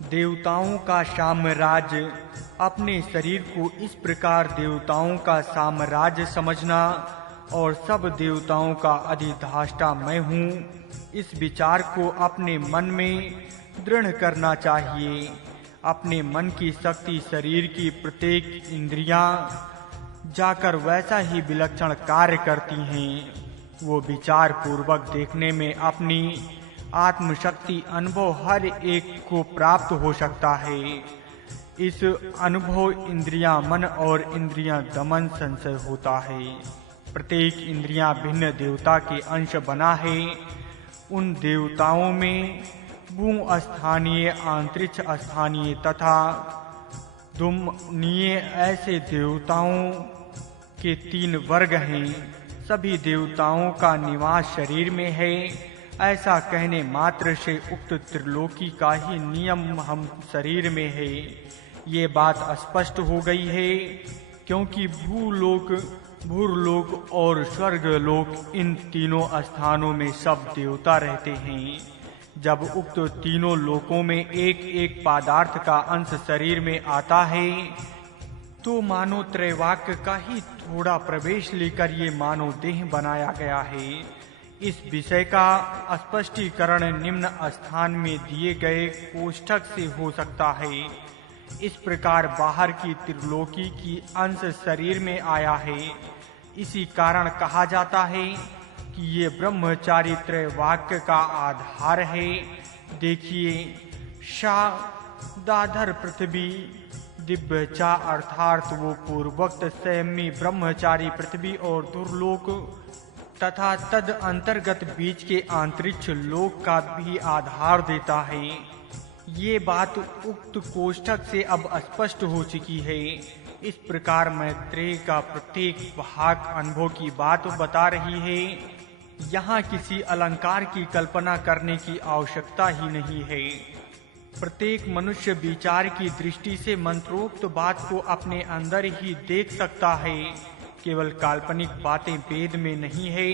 देवताओं का साम्राज्य। अपने शरीर को इस प्रकार देवताओं का साम्राज्य समझना और सब देवताओं का अधिष्ठाता मैं हूँ, इस विचार को अपने मन में दृढ़ करना चाहिए। अपने मन की शक्ति शरीर की प्रत्येक इंद्रियां जाकर वैसा ही विलक्षण कार्य करती हैं। वो विचार पूर्वक देखने में अपनी आत्मशक्ति अनुभव हर एक को प्राप्त हो सकता है। इस अनुभव इंद्रियां मन और इंद्रियां दमन संशय होता है। प्रत्येक इंद्रियां भिन्न देवता के अंश बना है। उन देवताओं में भू स्थानीय, अंतरिक्ष स्थानीय तथा दुमनीय ऐसे देवताओं के 3 वर्ग हैं। सभी देवताओं का निवास शरीर में है। ऐसा कहने मात्र से उक्त त्रिलोकी का ही नियम हम शरीर में है, ये बात स्पष्ट हो गई है। क्योंकि भूलोक, भूरलोक और स्वर्गलोक, इन तीनों स्थानों में सब देवता रहते हैं। जब उक्त तीनों लोकों में एक एक पदार्थ का अंश शरीर में आता है, तो मानो त्रैवाक्य का ही थोड़ा प्रवेश लेकर ये मानव देह बनाया गया है। इस विषय का स्पष्टीकरण निम्न स्थान में दिए गए कोष्ठक से हो सकता है। इस प्रकार बाहर की त्रिलोकी की अंश शरीर में आया है। इसी कारण कहा जाता है कि ये ब्रह्मचारी त्रैवाक्य का आधार है। देखिए, शा दाधर पृथ्वी दिव्यचा अर्थात वो पूर्वोक्त संयमी ब्रह्मचारी पृथ्वी और दुर्लोक तथा तद अंतर्गत बीच के अंतरिक्ष लोक का भी आधार देता है। ये बात उक्त कोष्ठक से अब स्पष्ट हो चुकी है। इस प्रकार मैत्रेय का प्रत्येक भाग अनुभव की बात बता रही है। यहाँ किसी अलंकार की कल्पना करने की आवश्यकता ही नहीं है। प्रत्येक मनुष्य विचार की दृष्टि से मंत्रोक्त बात को अपने अंदर ही देख सकता है। केवल काल्पनिक बातें वेद में नहीं है,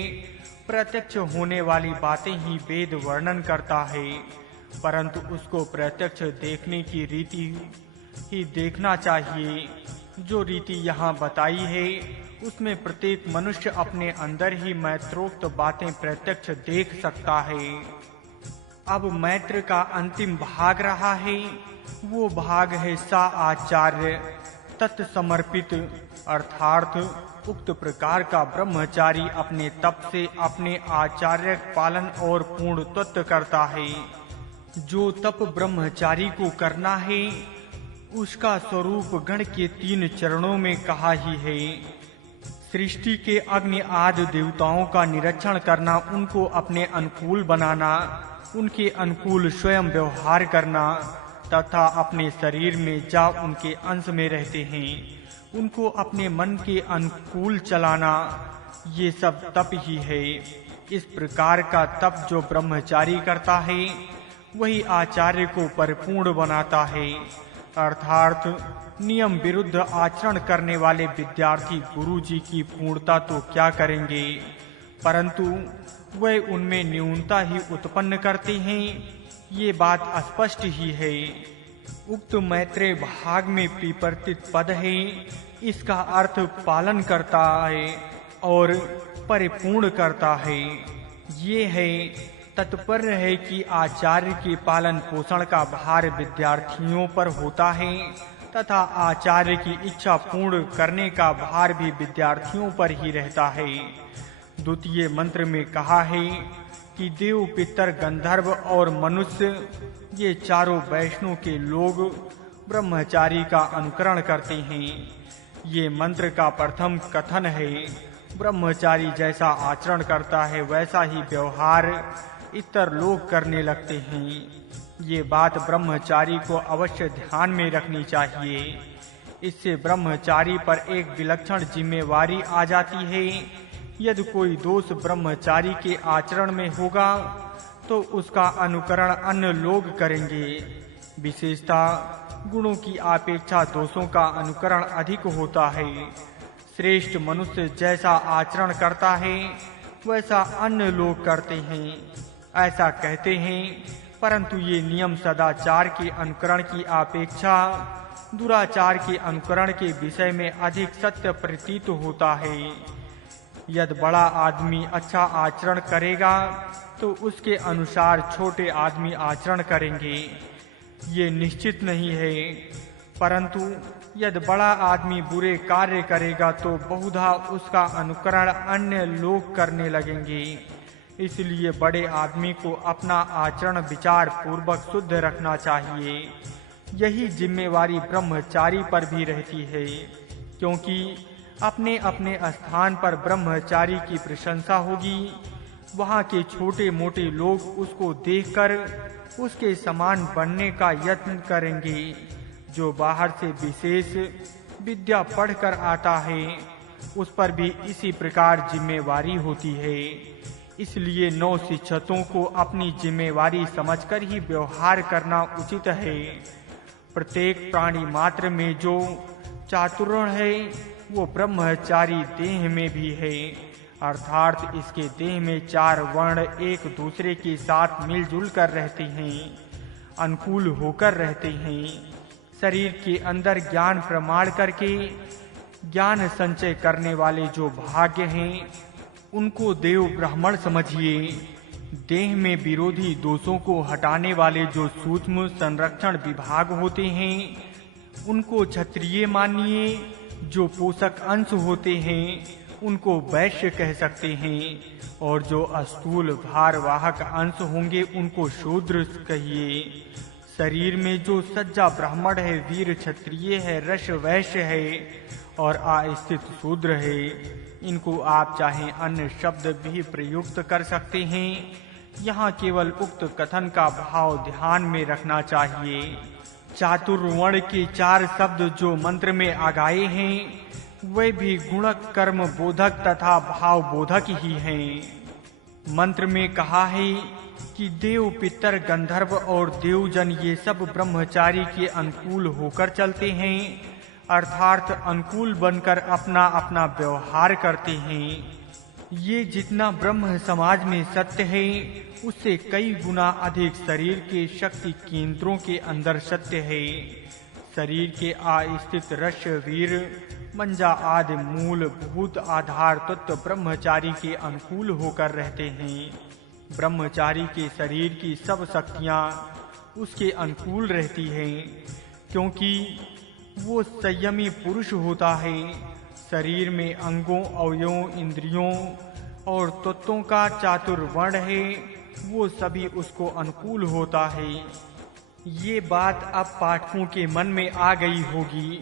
प्रत्यक्ष होने वाली बातें ही वेद वर्णन करता है। परंतु उसको प्रत्यक्ष देखने की रीति ही देखना चाहिए। जो रीति यहाँ बताई है, उसमें प्रत्येक मनुष्य अपने अंदर ही मैत्रोक्त बातें प्रत्यक्ष देख सकता है। अब मैत्र का अंतिम भाग रहा है। वो भाग है सा आचार्य तत्समर्पित, अर्थात उक्त प्रकार का ब्रह्मचारी अपने तप से अपने आचार्य पालन और पूर्ण तत्व करता है। जो तप ब्रह्मचारी को करना है, उसका स्वरूप गण के 3 चरणों में कहा ही है। सृष्टि के अग्नि आदि देवताओं का निरीक्षण करना, उनको अपने अनुकूल बनाना, उनके अनुकूल स्वयं व्यवहार करना तथा अपने शरीर में जा उनके अंश में रहते हैं उनको अपने मन के अनुकूल चलाना, ये सब तप ही है। इस प्रकार का तप जो ब्रह्मचारी करता है, वही आचार्य को परिपूर्ण बनाता है। अर्थात नियम विरुद्ध आचरण करने वाले विद्यार्थी गुरु जी की पूर्णता तो क्या करेंगे, परंतु वे उनमें न्यूनता ही उत्पन्न करते हैं। ये बात स्पष्ट ही है। उक्त मैत्रेय भाग में विपरीत पद है। इसका अर्थ पालन करता है और परिपूर्ण करता है। ये है, तात्पर्य है कि आचार्य के पालन पोषण का भार विद्यार्थियों पर होता है तथा आचार्य की इच्छा पूर्ण करने का भार भी विद्यार्थियों पर ही रहता है। द्वितीय मंत्र में कहा है कि देव, पितर, गंधर्व और मनुष्य, ये चारों वैष्णव के लोग ब्रह्मचारी का अनुकरण करते हैं। ये मंत्र का प्रथम कथन है। ब्रह्मचारी जैसा आचरण करता है, वैसा ही व्यवहार इतर लोग करने लगते हैं। ये बात ब्रह्मचारी को अवश्य ध्यान में रखनी चाहिए। इससे ब्रह्मचारी पर एक विलक्षण जिम्मेवारी आ जाती है। यदि कोई दोष ब्रह्मचारी के आचरण में होगा, तो उसका अनुकरण अन्य लोग करेंगे। विशेषतः गुणों की अपेक्षा दोषों का अनुकरण अधिक होता है। श्रेष्ठ मनुष्य जैसा आचरण करता है, वैसा अन्य लोग करते हैं, ऐसा कहते हैं। परंतु ये नियम सदाचार के अनुकरण की अपेक्षा दुराचार के अनुकरण के विषय में अधिक सत्य प्रतीत होता है। यदि बड़ा आदमी अच्छा आचरण करेगा तो उसके अनुसार छोटे आदमी आचरण करेंगे, ये निश्चित नहीं है। परंतु यदि बड़ा आदमी बुरे कार्य करेगा तो बहुधा उसका अनुकरण अन्य लोग करने लगेंगे। इसलिए बड़े आदमी को अपना आचरण विचार पूर्वक शुद्ध रखना चाहिए। यही जिम्मेवारी ब्रह्मचारी पर भी रहती है, क्योंकि अपने अपने स्थान पर ब्रह्मचारी की प्रशंसा होगी। वहाँ के छोटे मोटे लोग उसको देखकर उसके समान बनने का यत्न करेंगे। जो बाहर से विशेष विद्या पढ़कर आता है उस पर भी इसी प्रकार जिम्मेवारी होती है। इसलिए नव शिक्षकों को अपनी जिम्मेवारी समझकर ही व्यवहार करना उचित है। प्रत्येक प्राणी मात्र में जो चातुर्य है वो ब्रह्मचारी देह में भी है, अर्थात इसके देह में 4 वर्ण एक दूसरे के साथ मिलजुल कर रहते हैं, अनुकूल होकर रहते हैं। शरीर के अंदर ज्ञान प्रमाण करके ज्ञान संचय करने वाले जो भाग्य हैं उनको देव ब्राह्मण समझिए। देह में विरोधी दोषों को हटाने वाले जो सूक्ष्म संरक्षण विभाग होते हैं उनको क्षत्रिय मानिए। जो पोषक अंश होते हैं उनको वैश्य कह सकते हैं, और जो स्थूल भारवाहक अंश होंगे उनको शूद्र कहिए। शरीर में जो सज्जा ब्राह्मण है, वीर क्षत्रिय है, रस वैश्य है और आस्थित शूद्र है, इनको आप चाहे अन्य शब्द भी प्रयुक्त कर सकते हैं। यहाँ केवल उक्त कथन का भाव ध्यान में रखना चाहिए। चातुर्वर्ण के 4 शब्द जो मंत्र में आगाए हैं वे भी गुणक, कर्म बोधक तथा भाव बोधक ही हैं। मंत्र में कहा है कि देव, पितर, गंधर्व और देवजन ये सब ब्रह्मचारी के अनुकूल होकर चलते हैं, अर्थात अनुकूल बनकर अपना अपना व्यवहार करते हैं। ये जितना ब्रह्म समाज में सत्य है उससे कई गुना अधिक शरीर के शक्ति केंद्रों के अंदर सत्य है। शरीर के आस्थित रस, वीर, मंजा आदि मूल भूत आधार तत्व ब्रह्मचारी के अनुकूल होकर रहते हैं। ब्रह्मचारी के शरीर की सब शक्तियां उसके अनुकूल रहती हैं, क्योंकि वो संयमी पुरुष होता है। शरीर में अंगों, अवयवों, इंद्रियों और तत्वों का चातुर्वर्ण है, वो सभी उसको अनुकूल होता है। ये बात अब पाठकों के मन में आ गई होगी।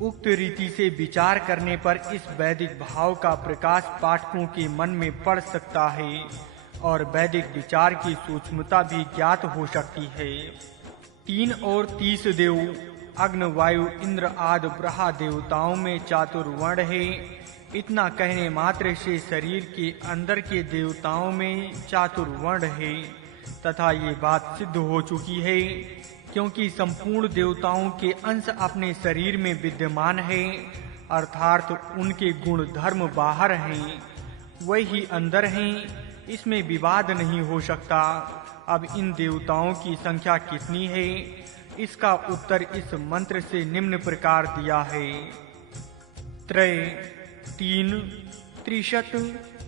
उक्त रीति से विचार करने पर इस वैदिक भाव का प्रकाश पाठकों के मन में पड़ सकता है और वैदिक विचार की सूक्ष्मता भी ज्ञात हो सकती है। 3 और 30 देव, अग्नि, वायु, इंद्र आदि ब्रहा देवताओं में चातुर्वर्ण है। इतना कहने मात्र से शरीर के अंदर के देवताओं में चातुर्वर्ण है तथा ये बात सिद्ध हो चुकी है, क्योंकि संपूर्ण देवताओं के अंश अपने शरीर में विद्यमान है, अर्थात उनके गुण धर्म बाहर हैं, वही अंदर हैं। इसमें विवाद नहीं हो सकता। अब इन देवताओं की संख्या कितनी है, इसका उत्तर इस मंत्र से निम्न प्रकार दिया है। त्रय, 3, त्रिशत,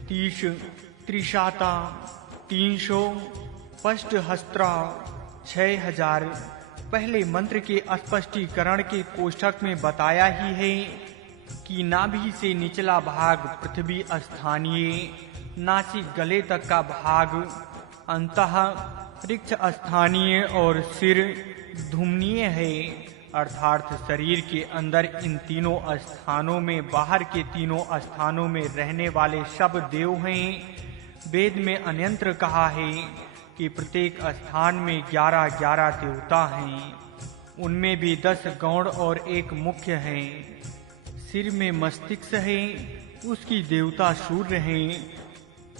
30, त्रिशाता, 300, पष्टहस्त्रा, 6000। पहले मंत्र के स्पष्टीकरण के कोष्ठक में बताया ही है कि नाभि से निचला भाग पृथ्वी स्थानीय, नासिक गले तक का भाग अंतः ऋक्ष स्थानीय और सिर धुम्नीय है, अर्थात शरीर के अंदर इन तीनों स्थानों में, बाहर के तीनों स्थानों में रहने वाले सब देव हैं। वेद में अन्यंत्र कहा है कि प्रत्येक स्थान में 11-11 देवता हैं, उनमें भी 10 गौण और 1 मुख्य हैं। सिर में मस्तिष्क है, उसकी देवता सूर्य हैं।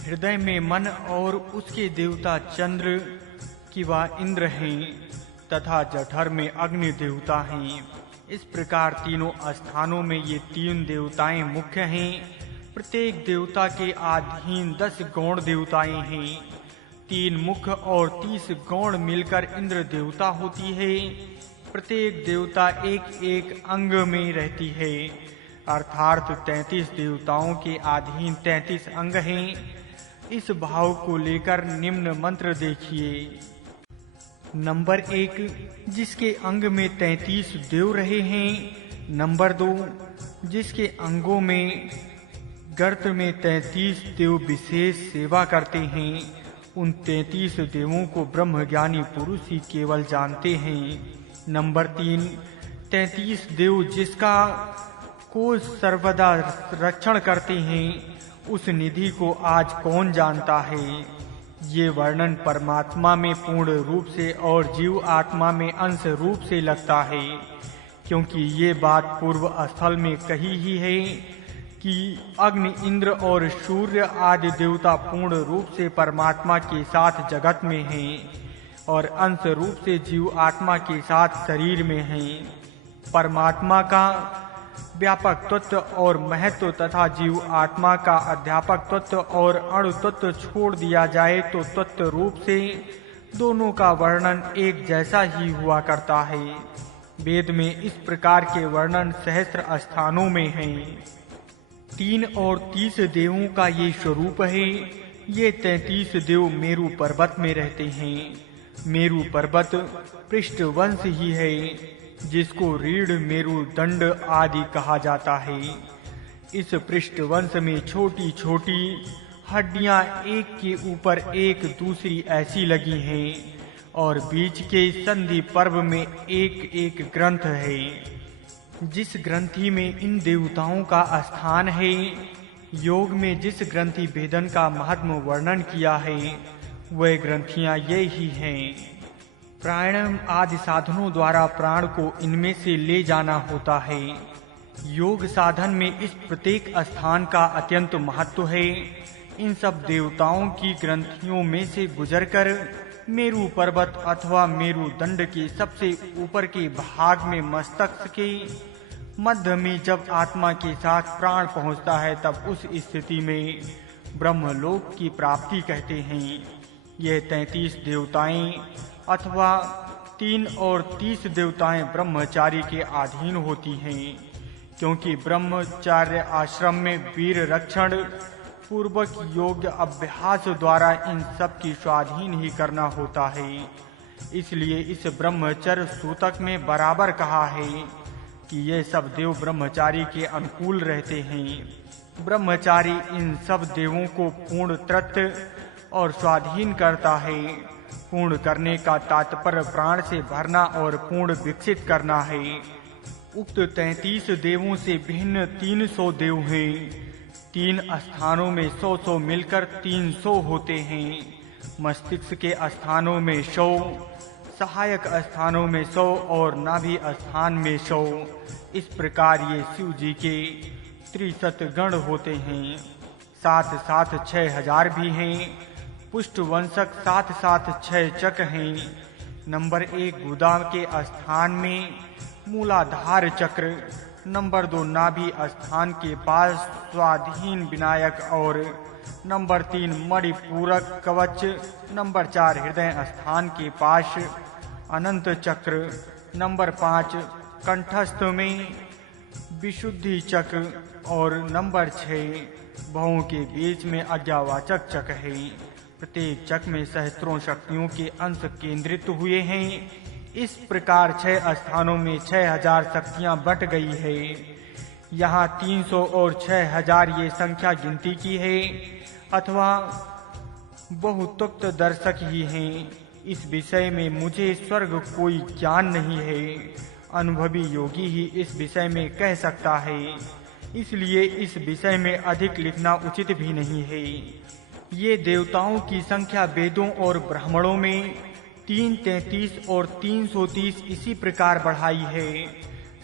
हृदय में मन और उसके देवता चंद्र किवा इंद्र हैं, तथा जठर में अग्नि देवता हैं। इस प्रकार तीनों स्थानों में ये 3 देवताएं मुख्य हैं। प्रत्येक देवता के अधीन 10 गौण देवताएं हैं। 3 मुख और 30 गौण मिलकर इंद्र देवता होती है। प्रत्येक देवता एक एक अंग में रहती है, अर्थात 33 देवताओं के अधीन 33 अंग हैं। इस भाव को लेकर निम्न मंत्र देखिए। नंबर 1, जिसके अंग में 33 देव रहे हैं। नंबर 2, जिसके अंगों में गर्त में 33 देव विशेष सेवा करते हैं। उन 33 देवों को ब्रह्मज्ञानी पुरुष ही केवल जानते हैं। नंबर 3, 33 देव जिसका को सर्वदा रक्षण करते हैं, उस निधि को आज कौन जानता है। ये वर्णन परमात्मा में पूर्ण रूप से और जीव आत्मा में अंश रूप से लगता है, क्योंकि ये बात पूर्व स्थल में कही ही है कि अग्नि, इंद्र और सूर्य आदि देवता पूर्ण रूप से परमात्मा के साथ जगत में हैं और अंश रूप से जीव आत्मा के साथ शरीर में हैं। परमात्मा का व्यापक तत्व और महत्व तथा जीव आत्मा का अध्यापक तत्व और अणु तत्व छोड़ दिया जाए तो तत्व रूप से दोनों का वर्णन एक जैसा ही हुआ करता है। वेद में इस प्रकार के वर्णन सहस्त्र स्थानों में हैं। 3 और 30 देवों का ये स्वरूप है। ये 33 देव मेरु पर्वत में रहते हैं। मेरु पर्वत पृष्ठवंश ही है, जिसको रीढ़, मेरु, दंड आदि कहा जाता है। इस पृष्ठवंश में छोटी छोटी हड्डियां एक के ऊपर एक दूसरी ऐसी लगी हैं और बीच के संधि पर्व में एक एक ग्रंथ है। जिस ग्रंथि में इन देवताओं का स्थान है, योग में जिस ग्रंथि भेदन का महात्म वर्णन किया है, वह ग्रंथियां ये ही हैं। प्राणायाम आदि साधनों द्वारा प्राण को इनमें से ले जाना होता है। योग साधन में इस प्रत्येक स्थान का अत्यंत महत्व है। इन सब देवताओं की ग्रंथियों में से गुजरकर मेरु पर्वत अथवा मेरु दंड के सबसे ऊपर के भाग में मस्तक के मध्य में जब आत्मा के साथ प्राण पहुंचता है, तब उस स्थिति में ब्रह्मलोक की प्राप्ति कहते हैं। यह 33 देवताएं अथवा 3 और 30 देवताएं ब्रह्मचारी के अधीन होती हैं, क्योंकि ब्रह्मचार्य आश्रम में वीर रक्षण पूर्वक योग्य अभ्यास द्वारा इन सब की स्वाधीन ही करना होता है। इसलिए इस ब्रह्मचर्य सूतक में बराबर कहा है कि ये सब देव ब्रह्मचारी के अनुकूल रहते हैं। ब्रह्मचारी इन सब देवों को पूर्ण तृप्त और स्वाधीन करता है। पूर्ण करने का तात्पर्य प्राण से भरना और पूर्ण विकसित करना है। उक्त 33 देवों से भिन्न 300 देव हैं। 3 स्थानों में 100 मिलकर 300 होते हैं। मस्तिष्क के स्थानों में 100, सहायक स्थानों में 100 और नाभि स्थान में 100। इस प्रकार ये शिव जी के 63 गण होते हैं। साथ साथ 6000 भी हैं। पुष्टवंशक साथ साथ 6 चक हैं। नंबर 1 गुदा के स्थान में मूलाधार चक्र। नंबर 2 नाभि स्थान के पास स्वाधीन विनायक और नंबर 3 मणिपूरक कवच। नंबर 4 हृदय स्थान के पास अनंत चक्र। नंबर 5 कंठस्थ में विशुद्धि चक्र और नंबर 6 भवों के बीच में आज्ञावाचक चक्र है। प्रत्येक चक्र में सहस्त्रों शक्तियों के अंश केंद्रित हुए हैं। इस प्रकार 6 स्थानों में 6000 शक्तियां बट गई है। यहाँ 300 और 6000 ये संख्या गिनती की है अथवा बहुतुक्त दर्शक ही हैं। इस विषय में मुझे स्वर्ग कोई ज्ञान नहीं है। अनुभवी योगी ही इस विषय में कह सकता है, इसलिए इस विषय में अधिक लिखना उचित भी नहीं है। ये देवताओं की संख्या वेदों और ब्राह्मणों में 3, 33 और 330 इसी प्रकार बढ़ाई है।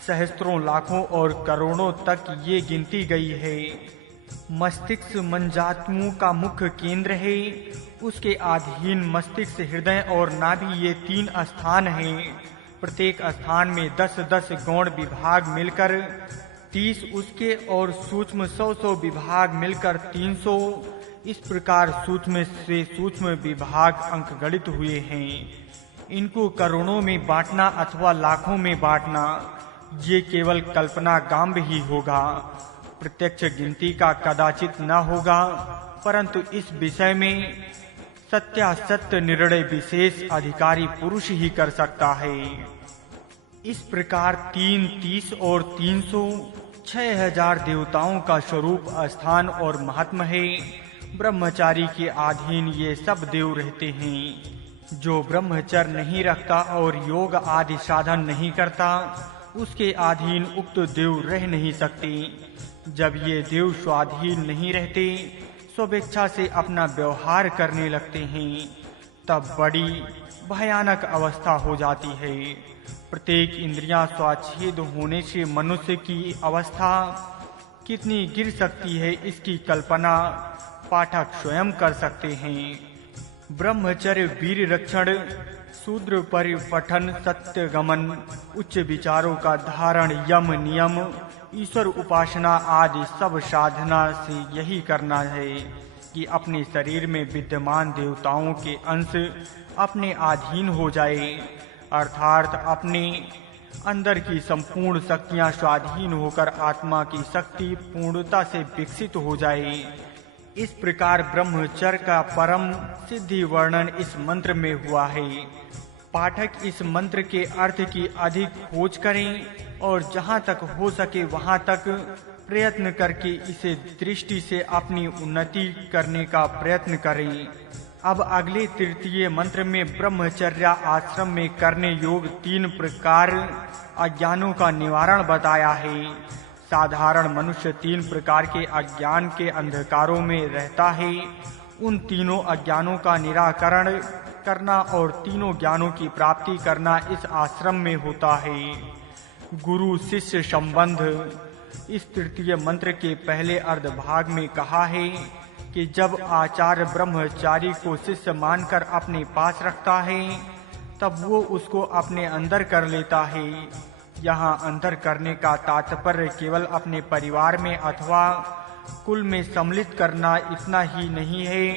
सहस्त्रों, लाखों और करोड़ों तक ये गिनती गई है। मस्तिष्क मंजात्मुओं का मुख्य केंद्र है। उसके अधीन मस्तिष्क, हृदय और नाभि ये 3 स्थान हैं। प्रत्येक स्थान में 10-10 गौण विभाग मिलकर 30, उसके और सूक्ष्म 100 विभाग मिलकर 300। इस प्रकार सूक्ष्म से सूक्ष्म विभाग अंकगणित हुए हैं। इनको करोड़ों में बांटना अथवा लाखों में बांटना ये केवल कल्पना गाम्भ ही होगा, प्रत्यक्ष गिनती का कदाचित न होगा। परंतु इस विषय में सत्यासत्य निर्णय विशेष अधिकारी पुरुष ही कर सकता है। इस प्रकार 3, 30 और 300 6000 देवताओं का स्वरूप, स्थान और महात्म है। ब्रह्मचारी के अधीन ये सब देव रहते हैं। जो ब्रह्मचर्य नहीं रखता और योग आदि साधन नहीं करता, उसके अधीन उक्त देव रह नहीं सकते। जब ये देव स्वाधीन नहीं रहते, स्वेच्छा से अपना व्यवहार करने लगते हैं, तब बड़ी भयानक अवस्था हो जाती है। प्रत्येक इंद्रियां स्वाच्छेद होने से मनुष्य की अवस्था कितनी गिर सकती है, इसकी कल्पना पाठक स्वयं कर सकते हैं। ब्रह्मचर्य, वीर रक्षण, शूद्र परिपठन, सत्य गमन, उच्च विचारों का धारण, यम नियम, ईश्वर उपासना आदि सब साधना से यही करना है कि अपने शरीर में विद्यमान देवताओं के अंश अपने अधीन हो जाए, अर्थात अपने अंदर की संपूर्ण शक्तियां स्वाधीन होकर आत्मा की शक्ति पूर्णता से विकसित हो जाए। इस प्रकार ब्रह्मचर्य का परम सिद्धि वर्णन इस मंत्र में हुआ है। पाठक इस मंत्र के अर्थ की अधिक खोज करें और जहाँ तक हो सके वहाँ तक प्रयत्न करके इसे दृष्टि से अपनी उन्नति करने का प्रयत्न करें। अब अगले तृतीय मंत्र में ब्रह्मचर्य आश्रम में करने योग 3 प्रकार अज्ञानों का निवारण बताया है। साधारण मनुष्य 3 प्रकार के अज्ञान के अंधकारों में रहता है। उन तीनों अज्ञानों का निराकरण करना और तीनों ज्ञानों की प्राप्ति करना इस आश्रम में होता है। गुरु शिष्य संबंध इस तृतीय मंत्र के पहले अर्ध भाग में कहा है कि जब आचार्य ब्रह्मचारी को शिष्य मानकर अपने पास रखता है, तब वो उसको अपने अंदर कर लेता है। यहाँ अंदर करने का तात्पर्य केवल अपने परिवार में अथवा कुल में सम्मिलित करना इतना ही नहीं है,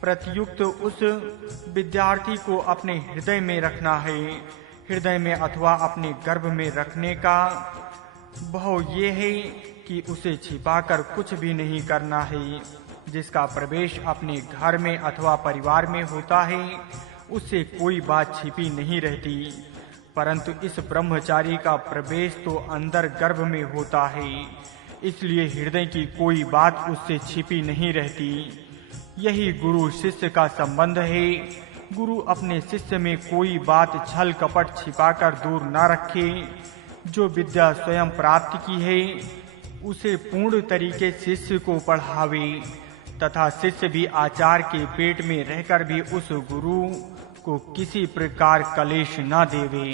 प्रत्युक्त उस विद्यार्थी को अपने हृदय में रखना है। हृदय में अथवा अपने गर्भ में रखने का भाव ये है कि उसे छिपाकर कुछ भी नहीं करना है। जिसका प्रवेश अपने घर में अथवा परिवार में होता है, उससे कोई बात छिपी नहीं रहती। परंतु इस ब्रह्मचारी का प्रवेश तो अंदर गर्भ में होता है, इसलिए हृदय की कोई बात उससे छिपी नहीं रहती। यही गुरु शिष्य का संबंध है। गुरु अपने शिष्य में कोई बात छल कपट छिपाकर दूर न रखे। जो विद्या स्वयं प्राप्त की है, उसे पूर्ण तरीके शिष्य को पढ़ावे तथा शिष्य भी आचार्य के पेट में रहकर भी उस गुरु को किसी प्रकार कलेश न देवे।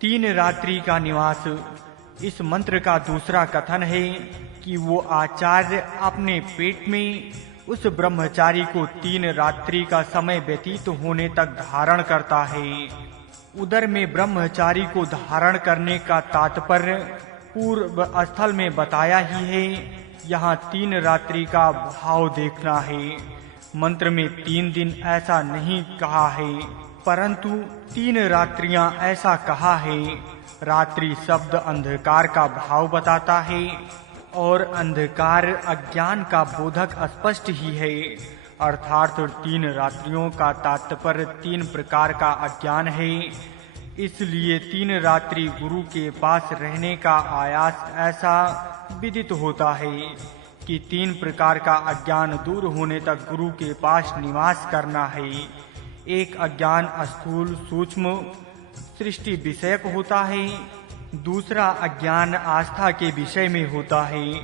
3 रात्रि का निवास इस मंत्र का दूसरा कथन है कि वो आचार्य अपने पेट में उस ब्रह्मचारी को 3 रात्रि का समय व्यतीत होने तक धारण करता है। उदर में ब्रह्मचारी को धारण करने का तात्पर्य पूर्व स्थल में बताया ही है। यहाँ 3 रात्रि का भाव देखना है। मंत्र में 3 दिन ऐसा नहीं कहा है, परंतु 3 रात्रियां ऐसा कहा है। रात्रि शब्द अंधकार का भाव बताता है और अंधकार अज्ञान का बोधक स्पष्ट ही है। अर्थात 3 रात्रियों का तात्पर्य 3 प्रकार का अज्ञान है। इसलिए 3 रात्रि गुरु के पास रहने का आयास ऐसा विदित होता है कि 3 प्रकार का अज्ञान दूर होने तक गुरु के पास निवास करना है। एक अज्ञान स्थूल सूक्ष्म सृष्टि विषयक होता है, दूसरा अज्ञान आस्था के विषय में होता है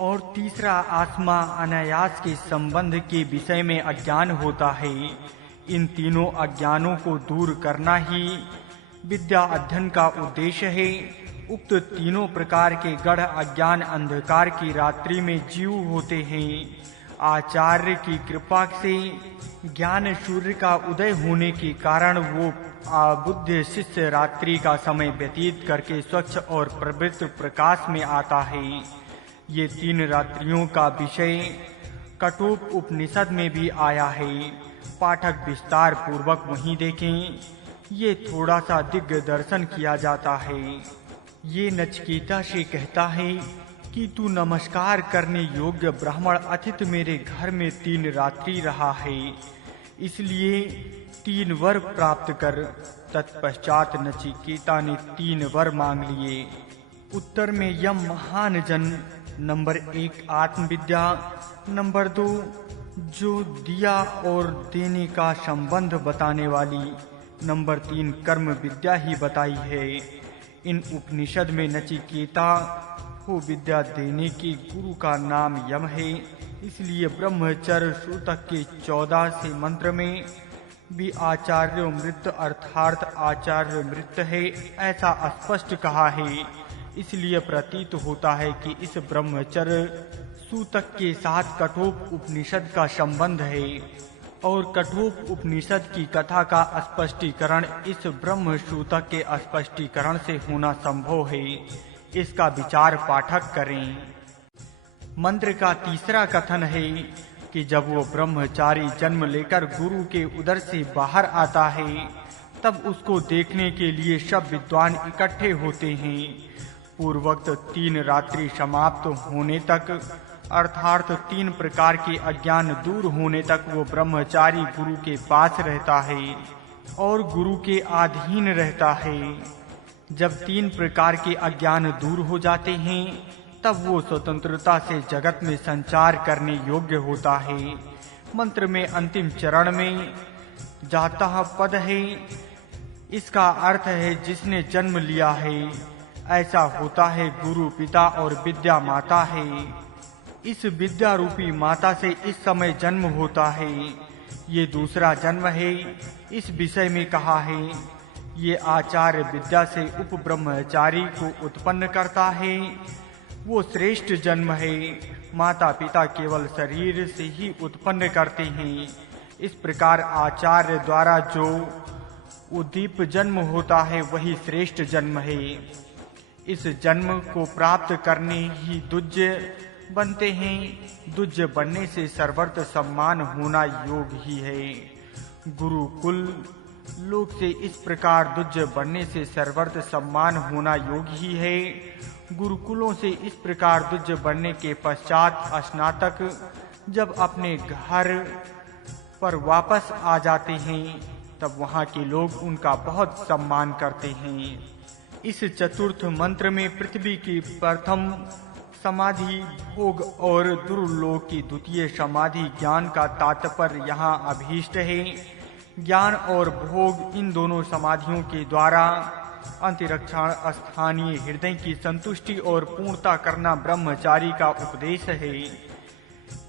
और तीसरा आत्मा अनायास के संबंध के विषय में अज्ञान होता है। इन तीनों अज्ञानों को दूर करना ही विद्या अध्ययन का उद्देश्य है। उक्त तीनों प्रकार के गढ़ अज्ञान अंधकार की रात्रि में जीव होते हैं। आचार्य की कृपा से ज्ञान सूर्य का उदय होने के कारण वो बुद्ध शिष्य रात्रि का समय व्यतीत करके स्वच्छ और पवित्र प्रकाश में आता है। ये 3 रात्रियों का विषय कठोप उपनिषद में भी आया है। पाठक विस्तार पूर्वक वहीं देखें। ये थोड़ा सा दिग्दर्शन किया जाता है। ये नचिकेता से कहता है कि तू नमस्कार करने योग्य ब्राह्मण अतिथि मेरे घर में 3 रात्रि रहा है, इसलिए 3 वर प्राप्त कर। तत्पश्चात नचिकेता ने 3 वर मांग लिए। उत्तर में यम महान जन, नंबर 1 आत्मविद्या, नंबर 2 जो दिया और देने का संबंध बताने वाली, नंबर 3 कर्म विद्या ही बताई है। इन उपनिषद में नचिकेता को विद्या देने के गुरु का नाम यम है, इसलिए ब्रह्मचर्य सूतक के 14 से मंत्र में भी आचार्य मृत अर्थात आचार्य मृत है, ऐसा स्पष्ट कहा है। इसलिए प्रतीत होता है कि इस ब्रह्मचर्य सूतक के साथ कठोप उपनिषद का संबंध है और कठोप उपनिषद की कथा का स्पष्टीकरण इस ब्रह्म सूतक के स्पष्टीकरण से होना संभव है। इसका विचार पाठक करें। मंत्र का तीसरा कथन है कि जब वो ब्रह्मचारी जन्म लेकर गुरु के उदर से बाहर आता है, तब उसको देखने के लिए सब विद्वान इकट्ठे होते हैं। पूर्वोक्त 3 रात्रि समाप्त होने तक अर्थात 3 प्रकार के अज्ञान दूर होने तक वो ब्रह्मचारी गुरु के पास रहता है और गुरु के अधीन रहता है। जब 3 प्रकार के अज्ञान दूर हो जाते हैं, तब वो स्वतंत्रता से जगत में संचार करने योग्य होता है। मंत्र में अंतिम चरण में जाता पद है। इसका अर्थ है जिसने जन्म लिया है। ऐसा होता है गुरु पिता और विद्या माता है। इस विद्या रूपी माता से इस समय जन्म होता है। ये दूसरा जन्म है। इस विषय में कहा है, ये आचार्य विद्या से उप ब्रह्मचारी को उत्पन्न करता है। वो श्रेष्ठ जन्म है। माता पिता केवल शरीर से ही उत्पन्न करते हैं। इस प्रकार आचार्य द्वारा जो उद्दीप जन्म होता है वही श्रेष्ठ जन्म है। इस जन्म को प्राप्त करने ही दुज्य बनते हैं। दुज्य बनने से सर्वत्र सम्मान होना योग ही है। गुरुकुल लोक से इस प्रकार दुज्य बनने से सर्वत्र सम्मान होना योग ही है। गुरुकुलों से इस प्रकार दुज्य बनने के पश्चात स्नातक जब अपने घर पर वापस आ जाते हैं, तब वहाँ के लोग उनका बहुत सम्मान करते हैं। इस चतुर्थ मंत्र में पृथ्वी की प्रथम समाधि भोग और दुर्लोक की द्वितीय समाधि ज्ञान का तात्पर्य यहाँ अभीष्ट है। ज्ञान और भोग इन दोनों समाधियों के द्वारा अंतरिक्षण स्थानीय हृदय की संतुष्टि और पूर्णता करना ब्रह्मचारी का उपदेश है।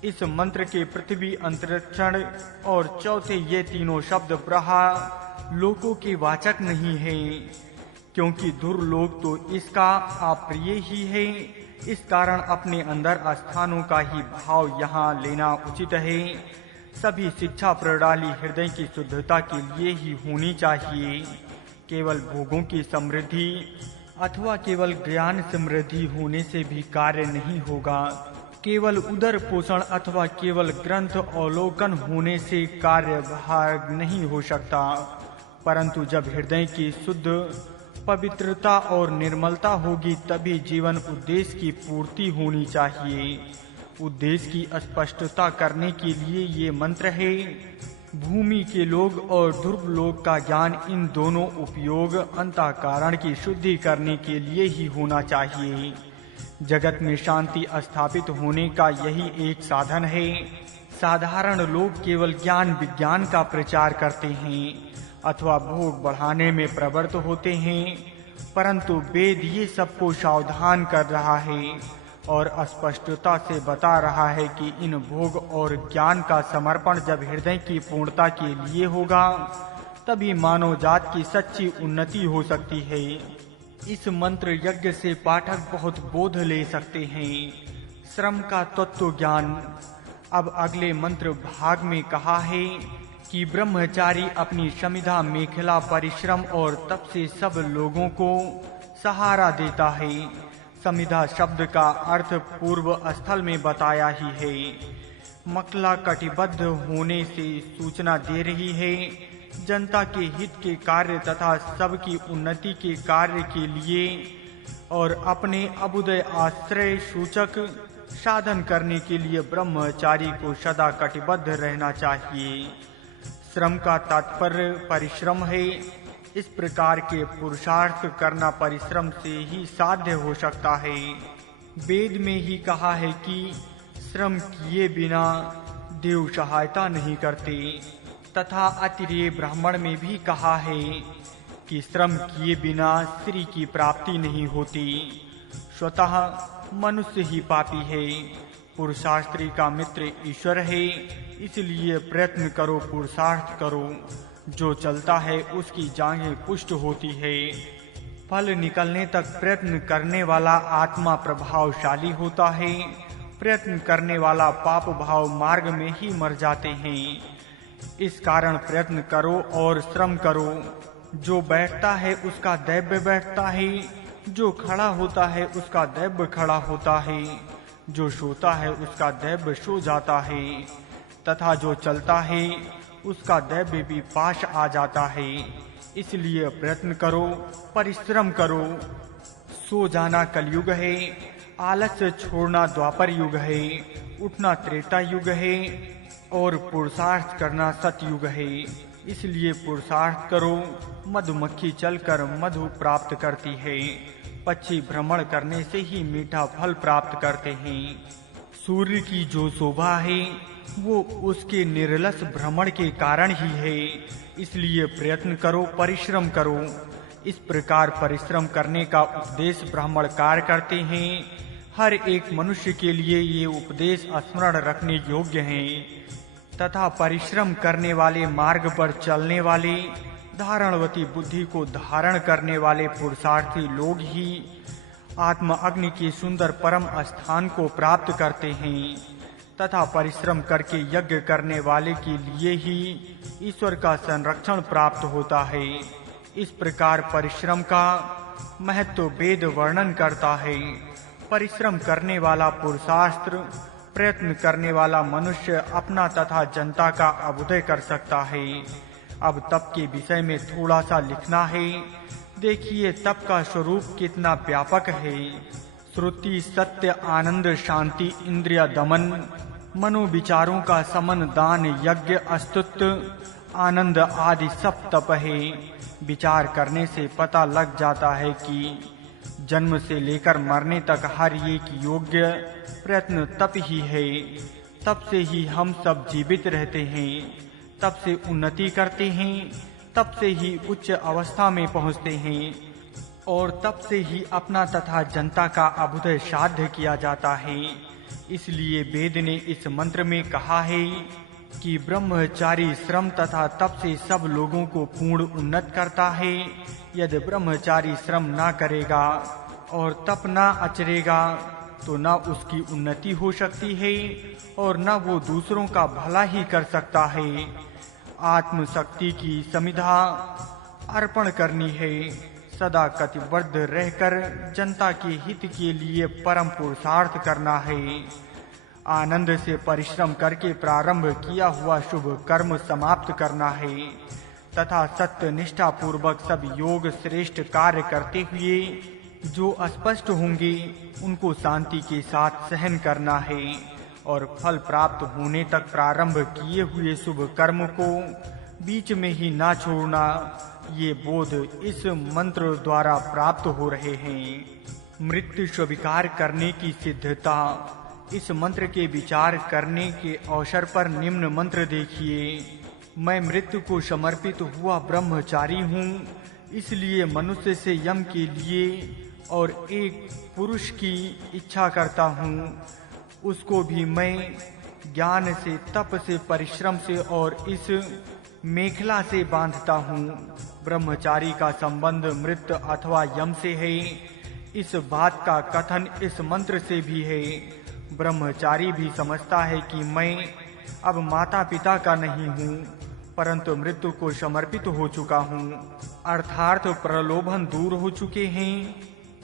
इस मंत्र के पृथ्वी, अंतरिक्षण और चौथे ये तीनों शब्द ब्रहा लोकों के वाचक नहीं हैं, क्योंकि दुर्लोक तो इसका अप्रिय ही है। इस कारण अपने अंदर स्थानों का ही भाव यहाँ लेना उचित है। सभी शिक्षा प्रणाली हृदय की शुद्धता के लिए ही होनी चाहिए। केवल भोगों की समृद्धि अथवा केवल ज्ञान समृद्धि होने से भी कार्य नहीं होगा। केवल उदर पोषण अथवा केवल ग्रंथ अवलोकन होने से कार्य भाग नहीं हो सकता। परंतु जब हृदय की शुद्ध पवित्रता और निर्मलता होगी, तभी जीवन उद्देश्य की पूर्ति होनी चाहिए। उद्देश्य की स्पष्टता करने के लिए ये मंत्र है। भूमि के लोग और ध्रुव लोक का ज्ञान, इन दोनों उपयोग अंतःकरण की शुद्धि करने के लिए ही होना चाहिए। जगत में शांति स्थापित होने का यही एक साधन है। साधारण लोग केवल ज्ञान विज्ञान का प्रचार करते हैं अथवा भोग बढ़ाने में प्रवृत्त होते हैं, परंतु वेद ये सबको सावधान कर रहा है और स्पष्टता से बता रहा है कि इन भोग और ज्ञान का समर्पण जब हृदय की पूर्णता के लिए होगा, तभी मानव जात की सच्ची उन्नति हो सकती है। इस मंत्र यज्ञ से पाठक बहुत बोध ले सकते हैं। श्रम का तत्व ज्ञान। अब अगले मंत्र भाग में कहा है कि ब्रह्मचारी अपनी समिधा मेखला परिश्रम और तप से सब लोगों को सहारा देता है। समिधा शब्द का अर्थ पूर्व स्थल में बताया ही है। मकला कटिबद्ध होने से सूचना दे रही है। जनता के हित के कार्य तथा सबकी उन्नति के कार्य के लिए और अपने अभुदय आश्रय सूचक साधन करने के लिए ब्रह्मचारी को सदा कटिबद्ध रहना चाहिए। श्रम का तात्पर्य परिश्रम है। इस प्रकार के पुरुषार्थ करना परिश्रम से ही साध्य हो सकता है। वेद में ही कहा है कि श्रम किए बिना देव सहायता नहीं करते, तथा अतिरेय ब्राह्मण में भी कहा है कि श्रम किए बिना श्री की प्राप्ति नहीं होती। स्वतः मनुष्य ही पापी है। पुरुषार्थी का मित्र ईश्वर है, इसलिए प्रयत्न करो, पुरुषार्थ करो। जो चलता है उसकी जांघें पुष्ट होती है। फल निकलने तक प्रयत्न करने वाला आत्मा प्रभावशाली होता है। प्रयत्न करने वाला पाप भाव मार्ग में ही मर जाते हैं। इस कारण प्रयत्न करो और श्रम करो। जो बैठता है उसका दैव्य बैठता है, जो खड़ा होता है उसका दैव्य खड़ा होता है, जो सोता है उसका दैव्य सो जाता है, तथा जो चलता है उसका दैव्य भी पाश आ जाता है। इसलिए प्रयत्न करो, परिश्रम करो। सो जाना कलयुग है, आलस्य छोड़ना द्वापर युग है, उठना त्रेता युग है और पुरुषार्थ करना सतयुग है। इसलिए पुरुषार्थ करो। मधुमक्खी चलकर मधु प्राप्त करती है, पक्षी भ्रमण करने से ही मीठा फल प्राप्त करते हैं। सूर्य की जो शोभा है वो उसके निर्लस भ्रमण के कारण ही है। इसलिए प्रयत्न करो, परिश्रम करो। इस प्रकार परिश्रम करने का उपदेश ब्राह्मणकार करते हैं। हर एक मनुष्य के लिए ये उपदेश स्मरण रखने योग्य हैं, तथा परिश्रम करने वाले, मार्ग पर चलने वाले, धारणवती बुद्धि को धारण करने वाले पुरुषार्थी लोग ही आत्म अग्नि के सुंदर परम स्थान को प्राप्त करते हैं, तथा परिश्रम करके यज्ञ करने वाले के लिए ही ईश्वर का संरक्षण प्राप्त होता है। इस प्रकार परिश्रम का महत्व वेद वर्णन करता है। परिश्रम करने वाला पुरुषार्थ, प्रयत्न करने वाला मनुष्य अपना तथा जनता का अभ्युदय कर सकता है। अब तप के विषय में थोड़ा सा लिखना है। देखिए तप का स्वरूप कितना व्यापक है। श्रुति, सत्य, आनंद, शांति, इंद्रिय दमन, मनोविचारों का समन, दान, यज्ञ, अस्तुत्व, आनंद आदि सब तप है। विचार करने से पता लग जाता है कि जन्म से लेकर मरने तक हर एक योग्य प्रयत्न तप ही है। तप से ही हम सब जीवित रहते हैं, तप से उन्नति करते हैं, तप से ही उच्च अवस्था में पहुंचते हैं और तप से ही अपना तथा जनता का अभ्युदय साध्य किया जाता है। इसलिए वेद ने इस मंत्र में कहा है कि ब्रह्मचारी श्रम तथा तप से सब लोगों को पूर्ण उन्नत करता है। यदि ब्रह्मचारी श्रम ना करेगा और तप ना आचरेगा तो ना उसकी उन्नति हो सकती है और ना वो दूसरों का भला ही कर सकता है। आत्मशक्ति की समिधा अर्पण करनी है। सदा कटिबद्ध रहकर जनता के हित के लिए परम पुरुषार्थ करना है। आनंद से परिश्रम करके प्रारंभ किया हुआ शुभ कर्म समाप्त करना है तथा सत्य निष्ठा पूर्वक सब योग श्रेष्ठ कार्य करते हुए जो अस्पष्ट होंगे उनको शांति के साथ सहन करना है और फल प्राप्त होने तक प्रारंभ किए हुए शुभ कर्म को बीच में ही ना छोड़ना। ये बोध इस मंत्र द्वारा प्राप्त हो रहे हैं। मृत्यु स्वीकार करने की सिद्धता। इस मंत्र के विचार करने के अवसर पर निम्न मंत्र देखिए। मैं मृत्यु को समर्पित हुआ ब्रह्मचारी हूँ, इसलिए मनुष्य से यम के लिए और एक पुरुष की इच्छा करता हूँ। उसको भी मैं ज्ञान से, तप से, परिश्रम से और इस मेखला से बांधता हूँ। ब्रह्मचारी का संबंध मृत्यु अथवा यम से है। इस बात का कथन इस मंत्र से भी है। ब्रह्मचारी भी समझता है कि मैं अब माता पिता का नहीं हूँ, परंतु मृत्यु को समर्पित हो चुका हूँ, अर्थात प्रलोभन दूर हो चुके हैं।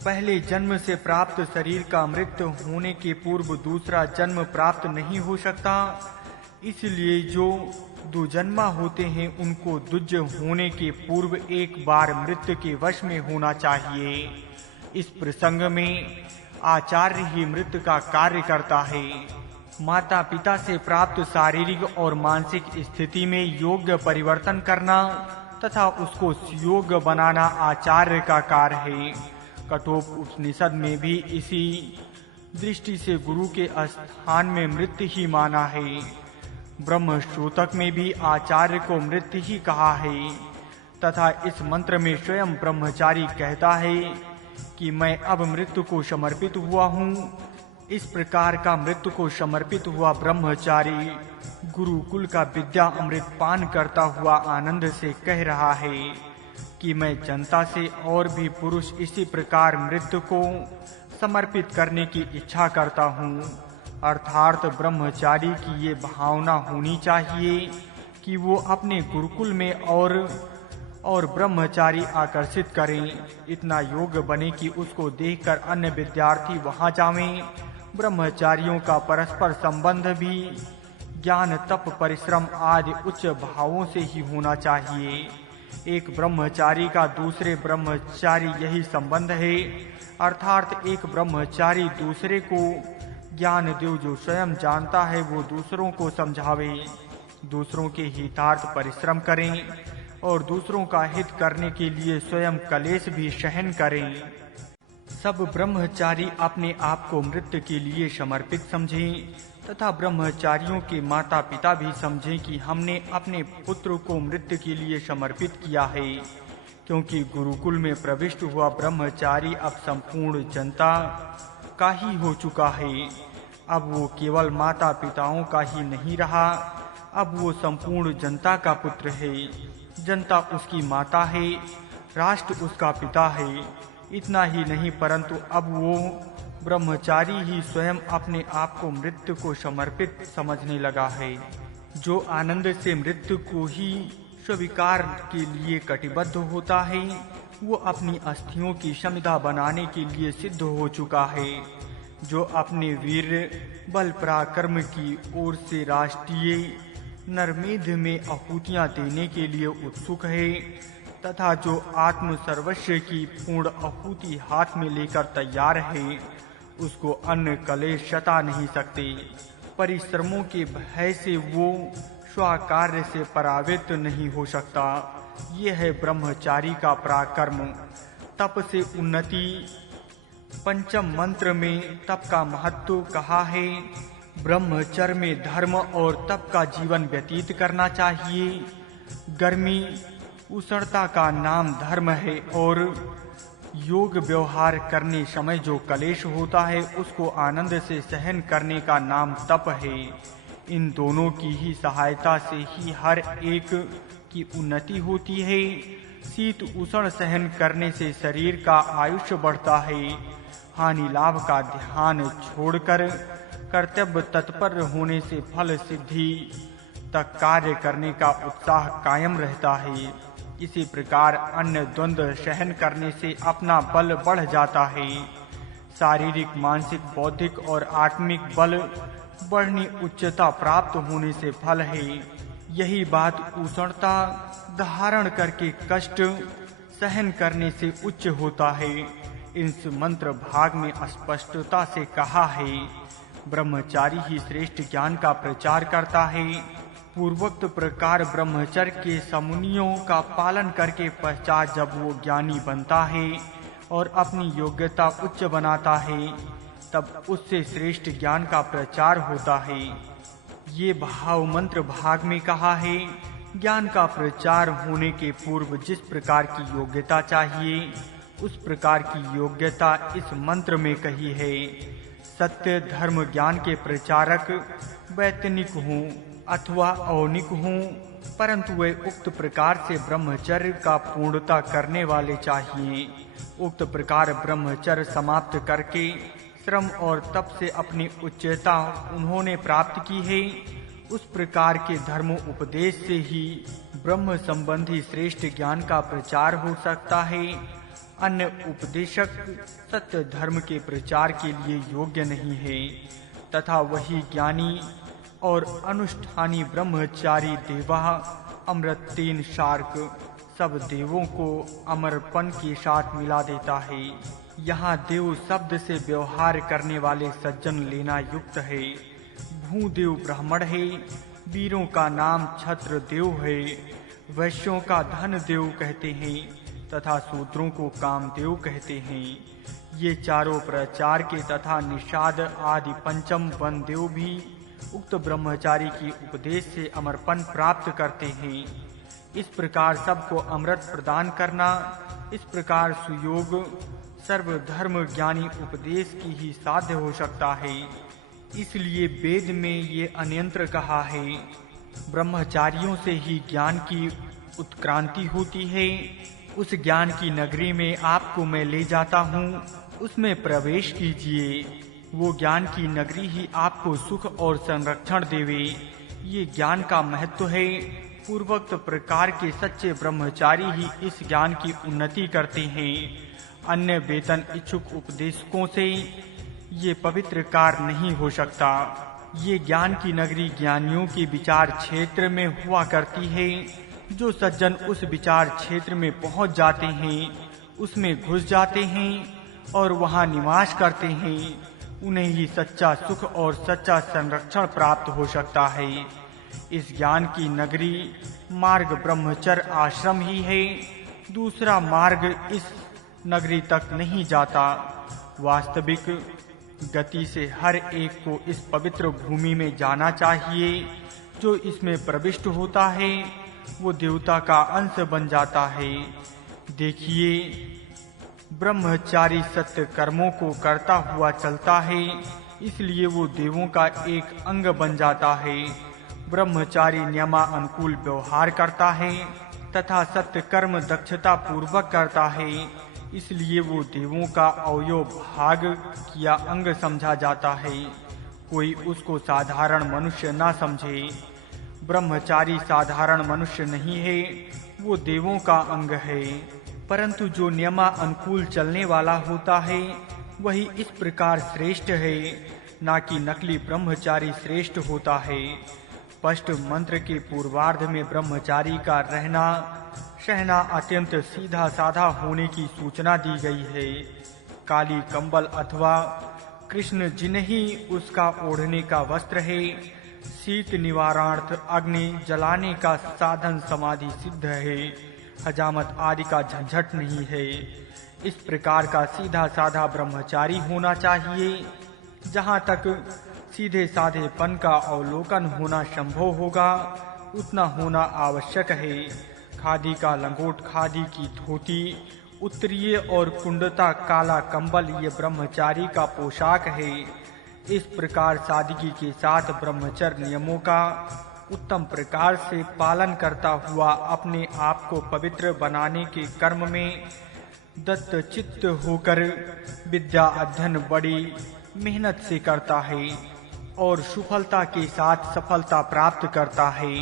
पहले जन्म से प्राप्त शरीर का मृत्यु होने के पूर्व दूसरा जन्म प्राप्त नहीं हो सकता। इसलिए जो दुजन्मा होते हैं उनको दुज होने के पूर्व एक बार मृत्यु के वश में होना चाहिए। इस प्रसंग में आचार्य ही मृत्यु का कार्य करता है। माता पिता से प्राप्त शारीरिक और मानसिक स्थिति में योग्य परिवर्तन करना तथा उसको सुयोग्य बनाना आचार्य का कार्य है। कठोप उपनिषद में भी इसी दृष्टि से गुरु के स्थान में मृत्यु ही माना है। ब्रह्म सूतक में भी आचार्य को मृत्यु ही कहा है तथा इस मंत्र में स्वयं ब्रह्मचारी कहता है कि मैं अब मृत्यु को समर्पित हुआ हूँ। इस प्रकार का मृत्यु को समर्पित हुआ ब्रह्मचारी गुरुकुल का विद्या अमृत पान करता हुआ आनंद से कह रहा है कि मैं जनता से और भी पुरुष इसी प्रकार मृत्यु को समर्पित करने की इच्छा करता हूँ। अर्थात ब्रह्मचारी की ये भावना होनी चाहिए कि वो अपने गुरुकुल में और ब्रह्मचारी आकर्षित करें। इतना योग्य बने कि उसको देखकर अन्य विद्यार्थी वहां जावें। ब्रह्मचारियों का परस्पर संबंध भी ज्ञान, तप, परिश्रम आदि उच्च भावों से ही होना चाहिए। एक ब्रह्मचारी का दूसरे ब्रह्मचारी यही संबंध है। अर्थात एक ब्रह्मचारी दूसरे को ज्ञान देव, जो स्वयं जानता है वो दूसरों को समझावे, दूसरों के हितार्थ परिश्रम करें और दूसरों का हित करने के लिए स्वयं कलेश भी सहन करें। सब ब्रह्मचारी अपने आप को मृत्यु के लिए समर्पित समझें तथा ब्रह्मचारियों के माता पिता भी समझें कि हमने अपने पुत्र को मृत्यु के लिए समर्पित किया है। क्योंकि गुरुकुल में प्रविष्ट हुआ ब्रह्मचारी अब संपूर्ण जनता का ही हो चुका है। अब वो केवल माता पिताओं का ही नहीं रहा, अब वो संपूर्ण जनता का पुत्र है। जनता उसकी माता है, राष्ट्र उसका पिता है। इतना ही नहीं परंतु अब वो ब्रह्मचारी ही स्वयं अपने आप को मृत्यु को समर्पित समझने लगा है। जो आनंद से मृत्यु को ही स्वीकार के लिए कटिबद्ध होता है, वो अपनी अस्थियों की समिधा बनाने के लिए सिद्ध हो चुका है। जो अपने वीर बल पराक्रम की ओर से राष्ट्रीय नरमेध में आहुतियां देने के लिए उत्सुक है तथा जो आत्म सर्वस्व की पूर्ण आहुति हाथ में लेकर तैयार है, उसको अन्य कलेश सता नहीं सकते। परिश्रमों के भय से वो स्वकार्य से परावृत्त नहीं हो सकता। ये है ब्रह्मचारी का पराक्रम। तप से उन्नति। पंचम मंत्र में तप का महत्व कहा है। ब्रह्मचर्य में धर्म और तप का जीवन व्यतीत करना चाहिए। गर्मी उष्णता का नाम धर्म है और योग व्यवहार करने समय जो कलेश होता है उसको आनंद से सहन करने का नाम तप है। इन दोनों की ही सहायता से ही हर एक की उन्नति होती है। शीत उष्ण सहन करने से शरीर का आयुष्य बढ़ता है। हानि लाभ का ध्यान छोड़कर कर्तव्य तत्पर होने से फल सिद्धि तक कार्य करने का उत्साह कायम रहता है। इसी प्रकार अन्य द्वंद्व सहन करने से अपना बल बढ़ जाता है। शारीरिक, मानसिक, बौद्धिक और आत्मिक बल बढ़नी उच्चता प्राप्त होने से फल है। यही बात उष्णता धारण करके कष्ट सहन करने से उच्च होता है। इस मंत्र भाग में स्पष्टता से कहा है, ब्रह्मचारी ही श्रेष्ठ ज्ञान का प्रचार करता है। पूर्वोक्त प्रकार ब्रह्मचर्य के समुनियों का पालन करके पश्चात जब वो ज्ञानी बनता है और अपनी योग्यता उच्च बनाता है, तब उससे श्रेष्ठ ज्ञान का प्रचार होता है। ये भाव मंत्र भाग में कहा है, ज्ञान का प्रचार होने के पूर्व जिस प्रकार की योग्यता चाहिए, उस प्रकार की योग्यता इस मंत्र में कही है। सत्य, धर्म, ज्ञान के प्रचारक वैतनिक हों अथवा औनिक हों, परंतु वे उक्त प्रकार से ब्रह्मचर्य का पूर्णता करने वाले चाहिए। उक्त प्रकार ब्रह्मचर्य समाप्त करके श्रम और तप से अपनी उच्चता उन्होंने प्राप्त की है। उस प्रकार के धर्म उपदेश से ही ब्रह्म संबंधी श्रेष्ठ ज्ञान का प्रचार हो सकता है। अन्य उपदेशक सत्य धर्म के प्रचार के लिए योग्य नहीं है, तथा वही ज्ञानी और अनुष्ठानी ब्रह्मचारी देवा अमृतेन शार्क सब देवों को अमरपन के साथ मिला देता है। यहाँ देव शब्द से व्यवहार करने वाले सज्जन लेना युक्त है। भूदेव ब्राह्मण है, वीरों का नाम छत्र देव है, वैश्यों का धन देव कहते हैं तथा शूद्रों को कामदेव कहते हैं। ये चारों प्रचार के तथा निषाद आदि पंचम वन देव भी उक्त ब्रह्मचारी की उपदेश से अमरपन प्राप्त करते हैं। इस प्रकार सबको अमृत प्रदान करना, इस प्रकार सुयोग सर्वधर्म ज्ञानी उपदेश की ही साध्य हो सकता है। इसलिए वेद में ये अन्यंत्र कहा है, ब्रह्मचारियों से ही ज्ञान की उत्क्रांति होती है। उस ज्ञान की नगरी में आपको मैं ले जाता हूँ, उसमें प्रवेश कीजिए। वो ज्ञान की नगरी ही आपको सुख और संरक्षण देवे। ये ज्ञान का महत्व है। पूर्वोक्त प्रकार के सच्चे ब्रह्मचारी ही इस ज्ञान की उन्नति करते हैं। अन्य वेतन इच्छुक उपदेशकों से ये पवित्र कार्य नहीं हो सकता। ये ज्ञान की नगरी ज्ञानियों के विचार क्षेत्र में हुआ करती है। जो सज्जन उस विचार क्षेत्र में पहुंच जाते हैं, उसमें घुस जाते हैं और वहां निवास करते हैं, उन्हें ही सच्चा सुख और सच्चा संरक्षण प्राप्त हो सकता है। इस ज्ञान की नगरी मार्ग ब्रह्मचर्य आश्रम ही है। दूसरा मार्ग इस नगरी तक नहीं जाता। वास्तविक गति से हर एक को इस पवित्र भूमि में जाना चाहिए। जो इसमें प्रविष्ट होता है वो देवता का अंश बन जाता है। देखिए, ब्रह्मचारी सत्य कर्मों को करता हुआ चलता है, इसलिए वो देवों का एक अंग बन जाता है। ब्रह्मचारी नियमानुकूल व्यवहार करता है तथा सत्य कर्म दक्षता पूर्वक करता है, इसलिए वो देवों का अवयव भाग या अंग समझा जाता है। कोई उसको साधारण मनुष्य ना समझे। ब्रह्मचारी साधारण मनुष्य नहीं है, वो देवों का अंग है। परंतु जो नियमानुकूल चलने वाला होता है वही इस प्रकार श्रेष्ठ है, ना कि नकली ब्रह्मचारी श्रेष्ठ होता है। स्पष्ट मंत्र के पूर्वार्ध में ब्रह्मचारी का रहना सहना अत्यंत सीधा साधा होने की सूचना दी गई है। काली कंबल अथवा कृष्ण जिन्हीं उसका ओढ़ने का वस्त्र है। शीत निवारणार्थ अग्नि जलाने का साधन समाधि सिद्ध है। हजामत आदि का झंझट नहीं है। इस प्रकार का सीधा साधा ब्रह्मचारी होना चाहिए। जहाँ तक सीधे साधेपन का अवलोकन होना संभव होगा उतना होना आवश्यक है। खादी का लंगोट, खादी की धोती, उत्तरीय और कुंडता काला कंबल ये ब्रह्मचारी का पोशाक है। इस प्रकार सादगी के साथ ब्रह्मचर्य नियमों का उत्तम प्रकार से पालन करता हुआ अपने आप को पवित्र बनाने के कर्म में दत्तचित्त होकर विद्या अध्ययन बड़ी मेहनत से करता है और सुफलता के साथ सफलता प्राप्त करता है।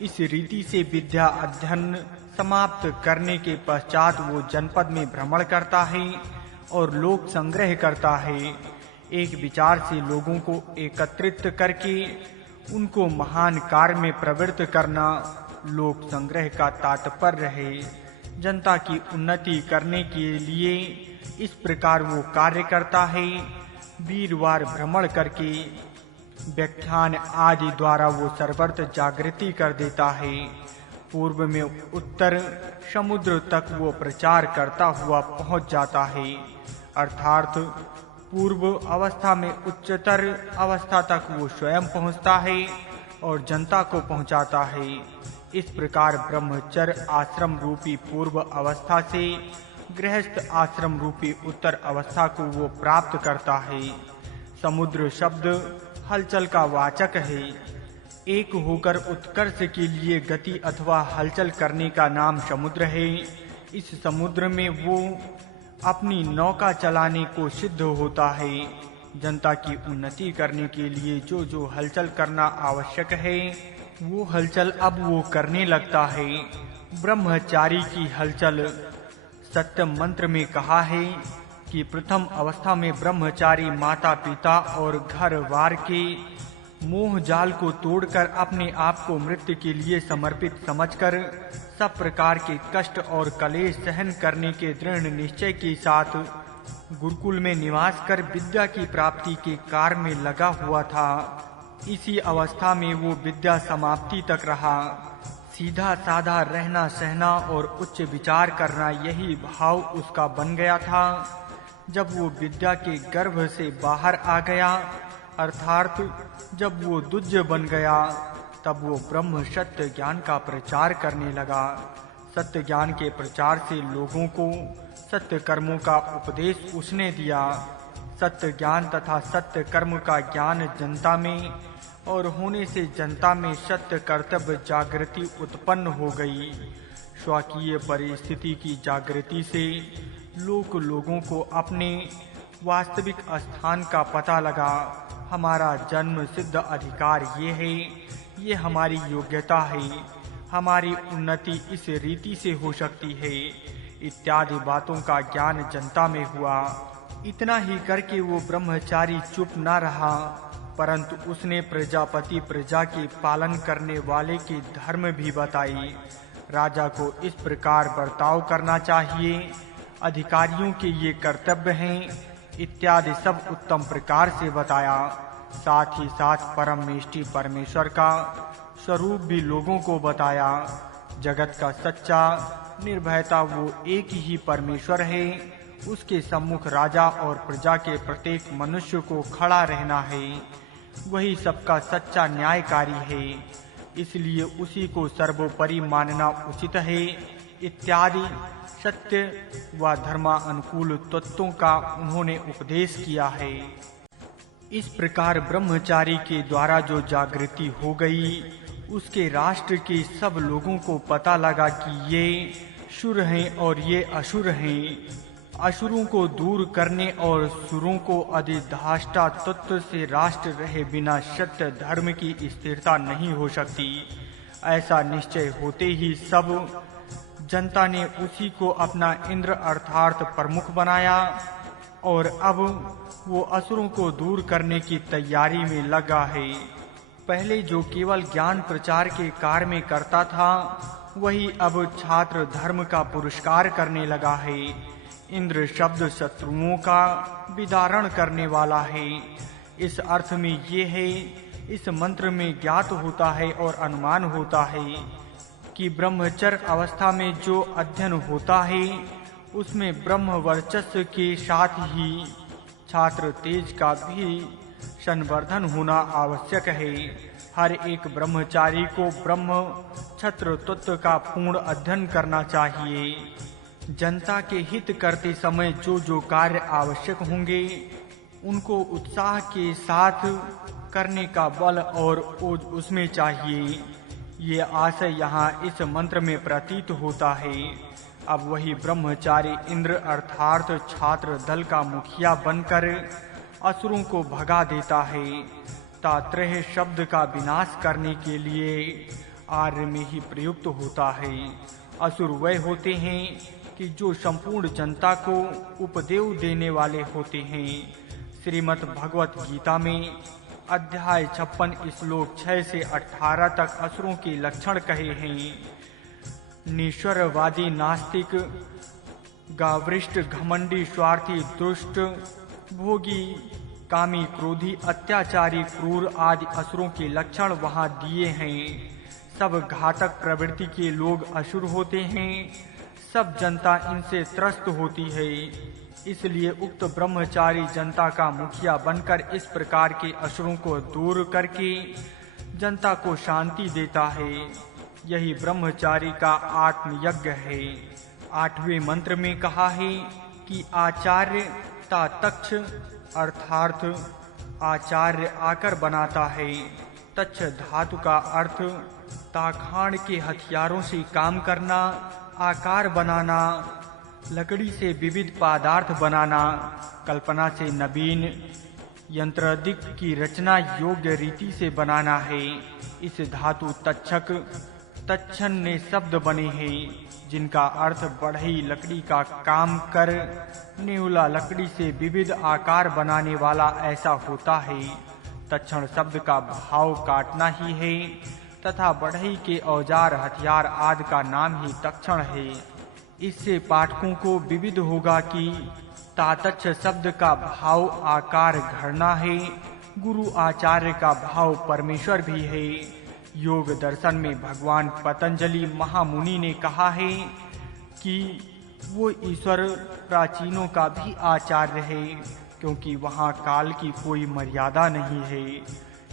इस रीति से विद्या अध्ययन समाप्त करने के पश्चात वो जनपद में भ्रमण करता है और लोक संग्रह करता है। एक विचार से लोगों को एकत्रित करके उनको महान कार्य में प्रवृत्त करना लोक संग्रह का तात्पर्य है। जनता की उन्नति करने के लिए इस प्रकार वो कार्य करता है। वीरवार भ्रमण करके व्याख्यान आदि द्वारा वो सर्वत्र जागृति कर देता है। पूर्व में उत्तर समुद्र तक वो प्रचार करता हुआ पहुंच जाता है, अर्थात पूर्व अवस्था में उच्चतर अवस्था तक वो स्वयं पहुंचता है और जनता को पहुंचाता है। इस प्रकार ब्रह्मचर्य आश्रम रूपी पूर्व अवस्था से गृहस्थ आश्रम रूपी उत्तर अवस्था को वो प्राप्त करता है। समुद्र शब्द हलचल का वाचक है। एक होकर उत्कर्ष के लिए गति अथवा हलचल करने का नाम समुद्र है। इस समुद्र में वो अपनी नौका चलाने को सिद्ध होता है। जनता की उन्नति करने के लिए जो जो हलचल करना आवश्यक है वो हलचल अब वो करने लगता है। ब्रह्मचारी की हलचल सत्य मंत्र में कहा है कि प्रथम अवस्था में ब्रह्मचारी माता पिता और घर वार के मोह जाल को तोड़कर अपने आप को मृत्यु के लिए समर्पित समझकर सब प्रकार के कष्ट और कलेश सहन करने के दृढ़ निश्चय के साथ गुरुकुल में निवास कर विद्या की प्राप्ति के कार्य में लगा हुआ था। इसी अवस्था में वो विद्या समाप्ति तक रहा। सीधा साधा रहना सहना और उच्च विचार करना यही भाव उसका बन गया था। जब वो विद्या के गर्भ से बाहर आ गया अर्थात जब वो दुज्ज बन गया तब वो ब्रह्म सत्य ज्ञान का प्रचार करने लगा। सत्य ज्ञान के प्रचार से लोगों को सत्य कर्मों का उपदेश उसने दिया। सत्य ज्ञान तथा सत्य कर्म का ज्ञान जनता में और होने से जनता में सत्य कर्तव्य जागृति उत्पन्न हो गई। स्वकीय परिस्थिति की जागृति से लोगों को अपने वास्तविक स्थान का पता लगा। हमारा जन्म सिद्ध अधिकार ये है, ये हमारी योग्यता है, हमारी उन्नति इस रीति से हो सकती है इत्यादि बातों का ज्ञान जनता में हुआ। इतना ही करके वो ब्रह्मचारी चुप न रहा, परंतु उसने प्रजापति प्रजा के पालन करने वाले के धर्म भी बताई। राजा को इस प्रकार बर्ताव करना चाहिए, अधिकारियों के ये कर्तव्य हैं इत्यादि सब उत्तम प्रकार से बताया। साथ ही साथ परमेष्टि परमेश्वर का स्वरूप भी लोगों को बताया। जगत का सच्चा निर्भयता वो एक ही परमेश्वर है। उसके सम्मुख राजा और प्रजा के प्रत्येक मनुष्य को खड़ा रहना है। वही सबका सच्चा न्यायकारी है, इसलिए उसी को सर्वोपरि मानना उचित है इत्यादि सत्य व धर्मानुकूल तत्वों का उन्होंने उपदेश किया है। इस प्रकार ब्रह्मचारी के द्वारा जो जागृति हो गई उसके राष्ट्र के सब लोगों को पता लगा कि ये शुर हैं और ये अशुर हैं। असुरों को दूर करने और सुरों को अधिष्ठाता तत्व से राष्ट्र रहे बिना सत्य धर्म की स्थिरता नहीं हो सकती। ऐसा निश्चय होते ही सब जनता ने उसी को अपना इंद्र अर्थात प्रमुख बनाया और अब वो असुरों को दूर करने की तैयारी में लगा है। पहले जो केवल ज्ञान प्रचार के कार्य में करता था वही अब छात्र धर्म का पुरस्कार करने लगा है। इंद्र शब्द शत्रुओं का विदारण करने वाला है। इस अर्थ में ये है, इस मंत्र में ज्ञात होता है और अनुमान होता है कि ब्रह्मचर्य अवस्था में जो अध्ययन होता है उसमें ब्रह्म वर्चस्व के साथ ही छात्र तेज का भी संवर्धन होना आवश्यक है। हर एक ब्रह्मचारी को ब्रह्म छत्र तत्व का पूर्ण अध्ययन करना चाहिए। जनता के हित करते समय जो जो कार्य आवश्यक होंगे उनको उत्साह के साथ करने का बल और ओज उसमें चाहिए। ये आशय यहाँ इस मंत्र में प्रतीत होता है। अब वही ब्रह्मचारी इंद्र अर्थात छात्र दल का मुखिया बनकर असुरों को भगा देता है। तात्रेय शब्द का विनाश करने के लिए आर्य में ही प्रयुक्त होता है। असुर वह होते हैं कि जो संपूर्ण जनता को उपदेश देने वाले होते हैं। श्रीमद् भगवत गीता में अध्याय 56 श्लोक 6 से 18 तक असुरों के लक्षण कहे हैं। निश्वरवादी नास्तिक गावृष्ट घमंडी स्वार्थी दुष्ट भोगी कामी क्रोधी अत्याचारी क्रूर आदि असुरों के लक्षण वहाँ दिए हैं। सब घातक प्रवृत्ति के लोग असुर होते हैं। सब जनता इनसे त्रस्त होती है। इसलिए उक्त ब्रह्मचारी जनता का मुखिया बनकर इस प्रकार के असुरों को दूर करके जनता को शांति देता है। यही ब्रह्मचारी का आत्मयज्ञ है। 8वें मंत्र में कहा है कि आचार्य तातक्ष अर्थात आचार्य आकर बनाता है। तच्छ धातु का अर्थ ताखाण के हथियारों से काम करना, आकार बनाना, लकड़ी से विविध पदार्थ बनाना, कल्पना से नवीन यंत्रादिक की रचना योग्य रीति से बनाना है। इस धातु तक्षक तच्छन ने शब्द बने हैं। जिनका अर्थ बढ़ई लकड़ी का काम कर नेहुला लकड़ी से विविध आकार बनाने वाला ऐसा होता है। तक्षण शब्द का भाव काटना ही है तथा बढ़ई के औजार हथियार आदि का नाम ही तक्षण है। इससे पाठकों को विविध होगा कि तातक्ष शब्द का भाव आकार घड़ना है। गुरु आचार्य का भाव परमेश्वर भी है। योग दर्शन में भगवान पतंजलि महामुनि ने कहा है कि वो ईश्वर प्राचीनों का भी आचार्य है, क्योंकि वहाँ काल की कोई मर्यादा नहीं है।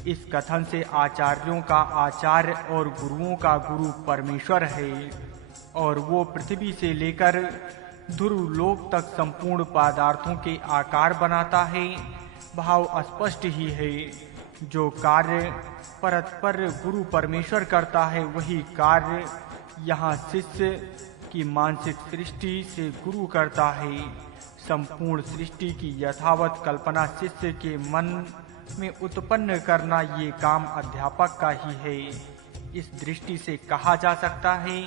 इस कथन से आचार्यों का आचार्य और गुरुओं का गुरु परमेश्वर है और वो पृथ्वी से लेकर ध्रुव लोक तक संपूर्ण पदार्थों के आकार बनाता है। भाव स्पष्ट ही है। जो कार्य परस्पर गुरु परमेश्वर करता है वही कार्य यहाँ शिष्य की मानसिक सृष्टि से गुरु करता है। संपूर्ण सृष्टि की यथावत कल्पना शिष्य के मन में उत्पन्न करना ये काम अध्यापक का ही है। इस दृष्टि से कहा जा सकता है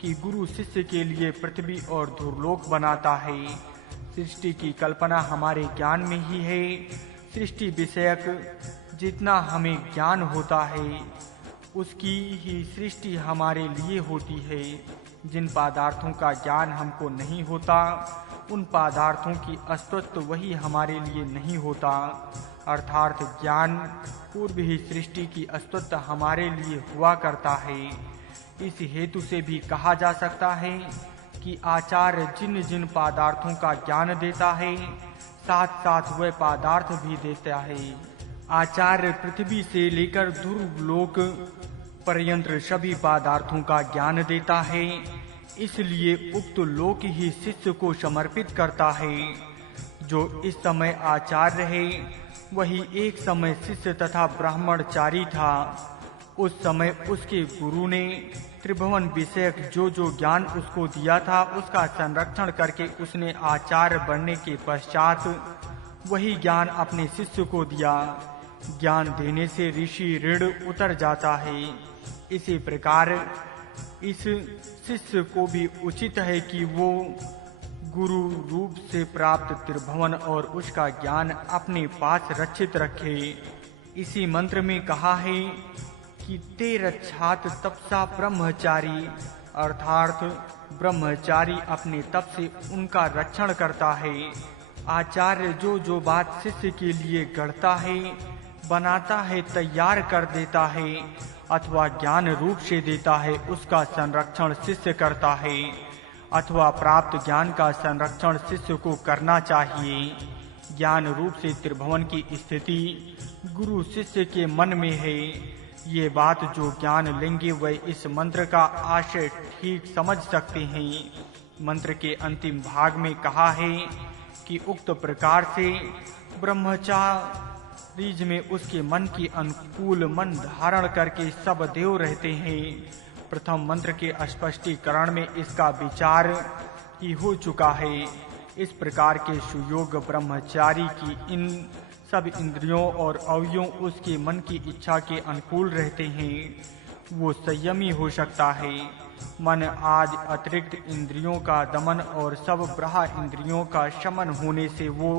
कि गुरु शिष्य के लिए पृथ्वी और ध्रुवलोक बनाता है। सृष्टि की कल्पना हमारे ज्ञान में ही है। सृष्टि विषयक जितना हमें ज्ञान होता है उसकी ही सृष्टि हमारे लिए होती है। जिन पदार्थों का ज्ञान हमको नहीं होता उन पदार्थों की अस्तित्व वही हमारे लिए नहीं होता। अर्थात ज्ञान पूर्व ही सृष्टि की अस्तित्व हमारे लिए हुआ करता है। इस हेतु से भी कहा जा सकता है कि आचार्य जिन जिन पदार्थों का ज्ञान देता है साथ साथ वह पदार्थ भी देता है। आचार्य पृथ्वी से लेकर ध्रुव लोक पर्यंत सभी पदार्थों का ज्ञान देता है। इसलिए उक्त लोक ही शिष्य को समर्पित करता है। जो इस समय आचार्य है वही एक समय शिष्य तथा ब्राह्मणचारी था। उस समय उसके गुरु ने त्रिभुवन विषयक जो जो ज्ञान उसको दिया था उसका संरक्षण करके उसने आचार्य बनने के पश्चात वही ज्ञान अपने शिष्य को दिया। ज्ञान देने से ऋषि ऋण उतर जाता है। इसी प्रकार इस शिष्य को भी उचित है कि वो गुरु रूप से प्राप्त त्रिभुवन और उसका ज्ञान अपने पास रक्षित रखे। इसी मंत्र में कहा है कि ते रक्षात तपसा ब्रह्मचारी, अर्थात ब्रह्मचारी अपने तप से उनका रक्षण करता है। आचार्य जो जो बात शिष्य के लिए गढ़ता है बनाता है तैयार कर देता है अथवा ज्ञान रूप से देता है उसका संरक्षण शिष्य करता है अथवा प्राप्त ज्ञान का संरक्षण शिष्य को करना चाहिए। ज्ञान रूप से त्रिभुवन की स्थिति गुरु शिष्य के मन में है। ये बात जो ज्ञान लेंगे वह इस मंत्र का आशय ठीक समझ सकते हैं। मंत्र के अंतिम भाग में कहा है कि उक्त प्रकार से ब्रह्मचारीज में उसके मन की अनुकूल मन धारण करके सब देव रहते हैं। प्रथम मंत्र के स्पष्टीकरण में इसका विचार ही हो चुका है। इस प्रकार के सुयोग ब्रह्मचारी की इन सब इंद्रियों और अवयवों उसके मन की इच्छा के अनुकूल रहते हैं। वो संयमी हो सकता है। मन आदि अतिरिक्त इंद्रियों का दमन और सब ब्रह्म इंद्रियों का शमन होने से वो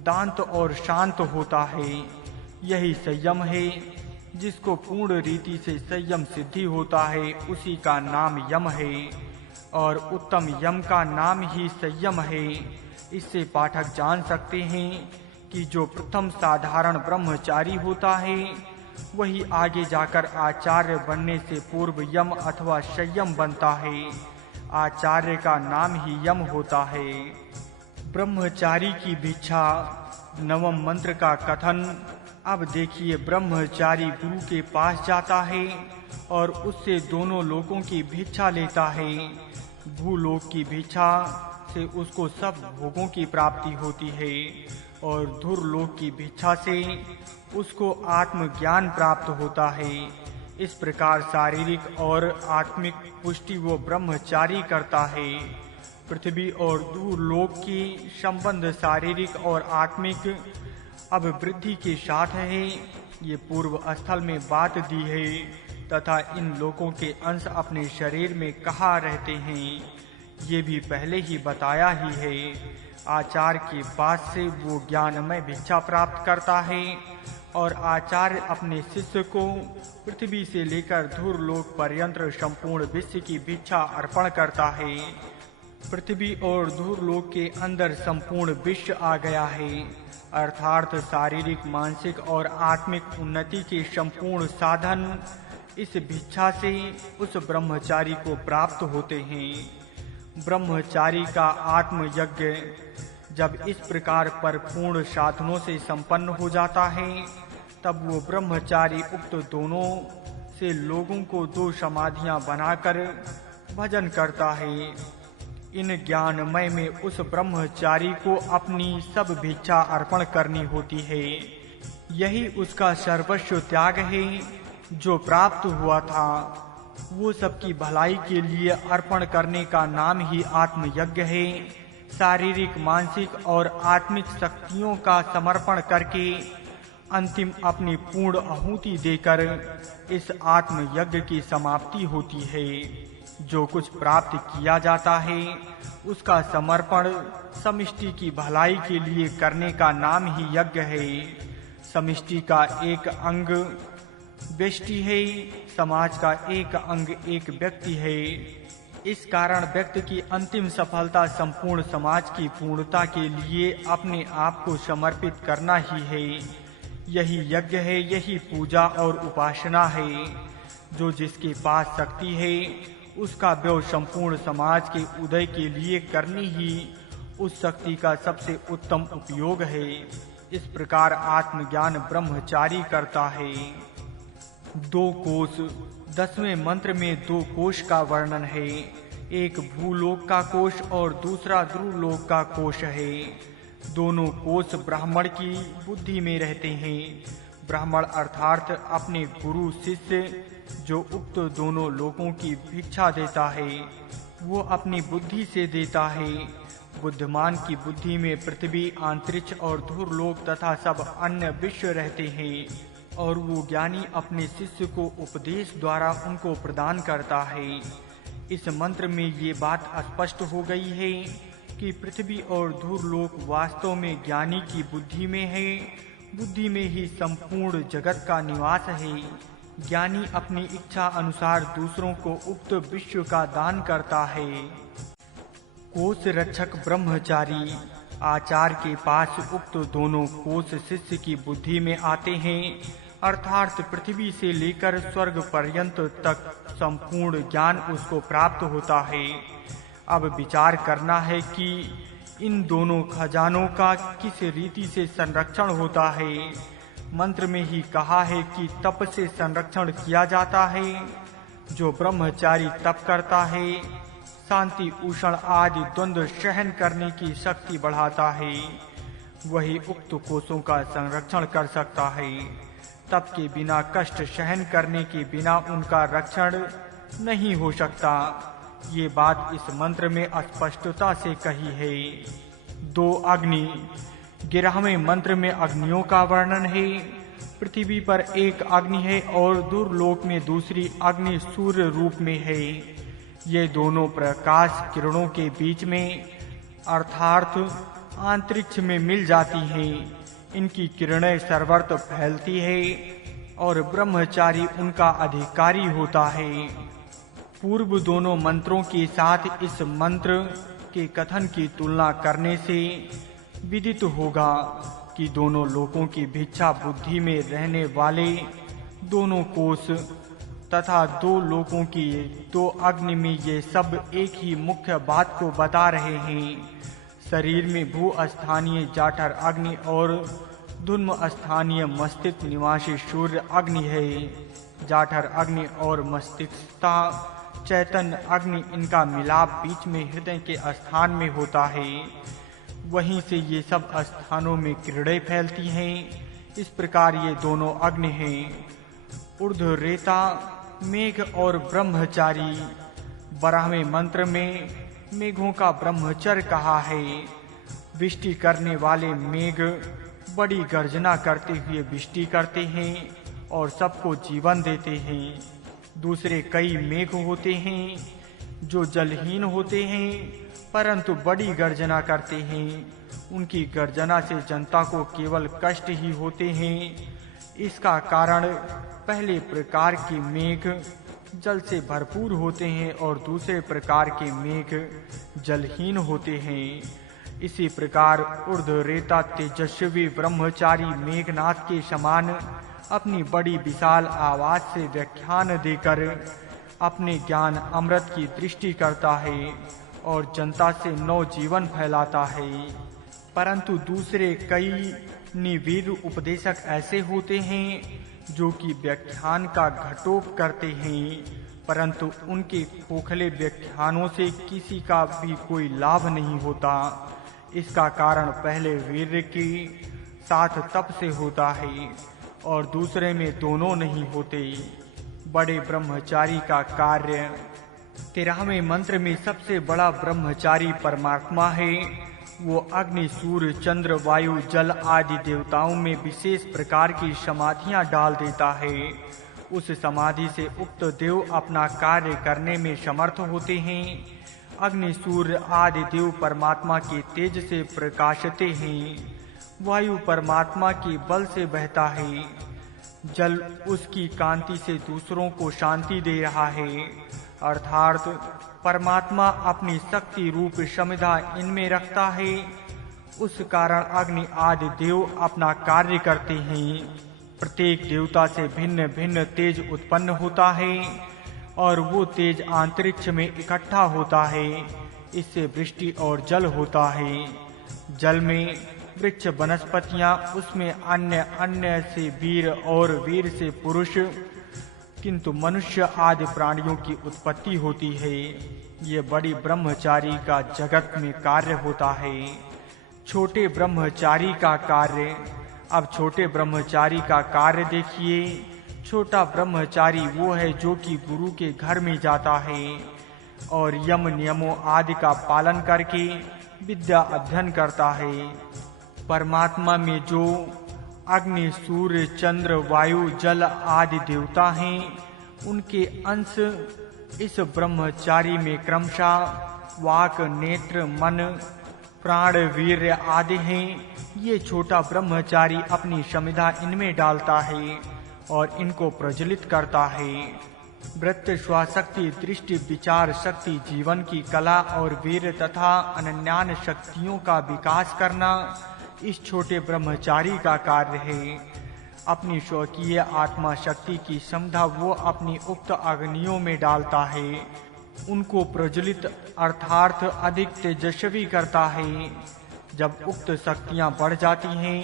दांत और शांत होता है। यही संयम है। जिसको पूर्ण रीति से संयम सिद्धि होता है उसी का नाम यम है और उत्तम यम का नाम ही संयम है। इससे पाठक जान सकते हैं कि जो प्रथम साधारण ब्रह्मचारी होता है वही आगे जाकर आचार्य बनने से पूर्व यम अथवा संयम बनता है। आचार्य का नाम ही यम होता है। ब्रह्मचारी की भिक्षा, नवम मंत्र का कथन। अब देखिए, ब्रह्मचारी गुरु के पास जाता है और उससे दोनों लोकों की भिक्षा लेता है। भूलोक की भिक्षा से उसको सब भोगों की प्राप्ति होती है और धुरलोक की भिक्षा से उसको आत्मज्ञान प्राप्त होता है। इस प्रकार शारीरिक और आत्मिक पुष्टि वो ब्रह्मचारी करता है। पृथ्वी और दूरलोक की संबंध शारीरिक और आत्मिक अब वृद्धि के साथ है। ये पूर्व स्थल में बात दी है तथा इन लोगों के अंश अपने शरीर में कहाँ रहते हैं, ये भी पहले ही बताया ही है। आचार्य के पास से वो ज्ञानमय भिक्षा प्राप्त करता है और आचार्य अपने शिष्य को पृथ्वी से लेकर धूर्लोक पर्यंत संपूर्ण विश्व की भिक्षा अर्पण करता है। पृथ्वी और धूर्लोक के अंदर संपूर्ण विश्व आ गया है, अर्थात शारीरिक, मानसिक और आत्मिक उन्नति के संपूर्ण साधन इस भिक्षा से उस ब्रह्मचारी को प्राप्त होते हैं। ब्रह्मचारी का आत्मयज्ञ जब इस प्रकार पर पूर्ण साधनों से संपन्न हो जाता है, तब वो ब्रह्मचारी उक्त दोनों से लोगों को 2 समाधियां बनाकर भजन करता है। इन ज्ञानमय में उस ब्रह्मचारी को अपनी सब भिक्षा अर्पण करनी होती है। यही उसका सर्वस्व त्याग है जो प्राप्त हुआ था। वो सबकी भलाई के लिए अर्पण करने का नाम ही आत्मयज्ञ है। शारीरिक, मानसिक और आत्मिक शक्तियों का समर्पण करके अंतिम अपनी पूर्ण आहुति देकर इस आत्मयज्ञ की समाप्ति होती है। जो कुछ प्राप्त किया जाता है उसका समर्पण समष्टि की भलाई के लिए करने का नाम ही यज्ञ है। समष्टि का एक अंग व्यष्टि है, समाज का एक अंग एक व्यक्ति है। इस कारण व्यक्ति की अंतिम सफलता संपूर्ण समाज की पूर्णता के लिए अपने आप को समर्पित करना ही है। यही यज्ञ है, यही पूजा और उपासना है। जो जिसके पास शक्ति है उसका व्यय संपूर्ण समाज के उदय के लिए करनी ही उस शक्ति का सबसे उत्तम उपयोग है। इस प्रकार आत्मज्ञान ब्रह्मचारी करता है। 2 कोश 10वें मंत्र में 2 कोश का वर्णन है। एक भूलोक का कोश और दूसरा ध्रुवलोक का कोश है। दोनों कोश ब्राह्मण की बुद्धि में रहते हैं। ब्राह्मण अर्थात अपने गुरु शिष्य जो उक्त दोनों लोगों की भिक्षा देता है, वो अपनी बुद्धि से देता है। बुद्धिमान की बुद्धि में पृथ्वी, अंतरिक्ष और धूर्लोक तथा सब अन्य विश्व रहते हैं और वो ज्ञानी अपने शिष्य को उपदेश द्वारा उनको प्रदान करता है। इस मंत्र में ये बात स्पष्ट हो गई है कि पृथ्वी और धूर्लोक वास्तव में ज्ञानी की बुद्धि में है। बुद्धि में ही संपूर्ण जगत का निवास है। ज्ञानी अपनी इच्छा अनुसार दूसरों को उक्त विश्व का दान करता है। कोश रक्षक ब्रह्मचारी आचार्य के पास उक्त दोनों कोश शिष्य की बुद्धि में आते हैं, अर्थात पृथ्वी से लेकर स्वर्ग पर्यंत तक संपूर्ण ज्ञान उसको प्राप्त होता है। अब विचार करना है कि इन दोनों खजानों का किस रीति से संरक्षण होता है। मंत्र में ही कहा है कि तप से संरक्षण किया जाता है। जो ब्रह्मचारी तप करता है, शांति, उष्ण आदि द्वंद्व सहन करने की शक्ति बढ़ाता है, वही उक्त कोशों का संरक्षण कर सकता है। तप के बिना, कष्ट सहन करने के बिना उनका रक्षण नहीं हो सकता। ये बात इस मंत्र में स्पष्टता से कही है। 2 अग्नि 11वें मंत्र में अग्नियों का वर्णन है। पृथ्वी पर एक अग्नि है और दूरलोक में दूसरी अग्नि सूर्य रूप में है। ये दोनों प्रकाश किरणों के बीच में अर्थात अंतरिक्ष में मिल जाती हैं। इनकी किरणें सर्वत्र फैलती है और ब्रह्मचारी उनका अधिकारी होता है। पूर्व दोनों मंत्रों के साथ इस मंत्र के कथन की तुलना करने से विदित होगा कि दोनों लोगों की भिक्षा बुद्धि में रहने वाले दोनों कोश तथा 2 लोगों की 2 अग्नि में ये सब एक ही मुख्य बात को बता रहे हैं। शरीर में भू स्थानीय जाठर अग्नि और धूम्र स्थानीय मस्तिष्क निवासी सूर्य अग्नि है। जाठर अग्नि और मस्तिष्कता चैतन्य अग्नि, इनका मिलाप बीच में हृदय के स्थान में होता है। वहीं से ये सब स्थानों में किरणें फैलती हैं। इस प्रकार ये दोनों अग्नि हैं। ऊर्ध्वरेता मेघ और ब्रह्मचारी 12वें मंत्र में मेघों का ब्रह्मचर्य कहा है। वृष्टि करने वाले मेघ बड़ी गर्जना करते हुए वृष्टि करते हैं और सबको जीवन देते हैं। दूसरे कई मेघ होते हैं जो जलहीन होते हैं परंतु बड़ी गर्जना करते हैं। उनकी गर्जना से जनता को केवल कष्ट ही होते हैं। इसका कारण पहले प्रकार के मेघ जल से भरपूर होते हैं और दूसरे प्रकार के मेघ जलहीन होते हैं। इसी प्रकार ऊर्ध्वरेता तेजस्वी ब्रह्मचारी मेघनाथ के समान अपनी बड़ी विशाल आवाज से व्याख्यान देकर अपने ज्ञान अमृत की दृष्टि करता है और जनता से नवजीवन फैलाता है। परंतु दूसरे कई निवीर उपदेशक ऐसे होते हैं जो कि व्याख्यान का घटोप करते हैं परंतु उनके खोखले व्याख्यानों से किसी का भी कोई लाभ नहीं होता। इसका कारण पहले वीर्य के साथ तप से होता है और दूसरे में दोनों नहीं होते। बड़े ब्रह्मचारी का कार्य 13वें मंत्र में सबसे बड़ा ब्रह्मचारी परमात्मा है। वो अग्नि, सूर्य, चंद्र, वायु, जल आदि देवताओं में विशेष प्रकार की समाधियां डाल देता है। उस समाधि से उक्त देव अपना कार्य करने में समर्थ होते हैं। अग्नि, सूर्य आदि देव परमात्मा के तेज से प्रकाशते हैं। वायु परमात्मा के बल से बहता है। जल उसकी कांति से दूसरों को शांति दे रहा है, अर्थात परमात्मा अपनी शक्ति रूप समिधा इनमें रखता है। उस कारण अग्नि आदि देव अपना कार्य करते हैं। प्रत्येक देवता से भिन्न भिन्न तेज उत्पन्न होता है और वो तेज अंतरिक्ष में इकट्ठा होता है। इससे वृष्टि और जल होता है। जल में वृक्ष, वनस्पतियां, उसमें अन्य से वीर और वीर से पुरुष, किंतु मनुष्य आदि प्राणियों की उत्पत्ति होती है। ये बड़ी ब्रह्मचारी का जगत में कार्य होता है। छोटे ब्रह्मचारी का कार्य। अब छोटे ब्रह्मचारी का कार्य देखिए। छोटा ब्रह्मचारी वो है जो कि गुरु के घर में जाता है और यम नियमों आदि का पालन करके विद्या अध्ययन करता है। परमात्मा में जो अग्नि, सूर्य, चंद्र, वायु, जल आदि देवता हैं, उनके अंश इस ब्रह्मचारी में क्रमशः वाक, नेत्र, मन, प्राण, वीर्य आदि हैं। ये छोटा ब्रह्मचारी अपनी समिधा इनमें डालता है और इनको प्रज्वलित करता है। वृत्त, स्वाशक्ति, दृष्टि, विचार शक्ति, जीवन की कला और वीर तथा अनन्यान शक्तियों का विकास करना इस छोटे ब्रह्मचारी का कार्य है। अपनी स्वकीय आत्मा शक्ति की समिधा वो अपनी उक्त अग्नियों में डालता है, उनको प्रज्वलित अर्थात अधिक तेजस्वी करता है। जब उक्त शक्तियां बढ़ जाती हैं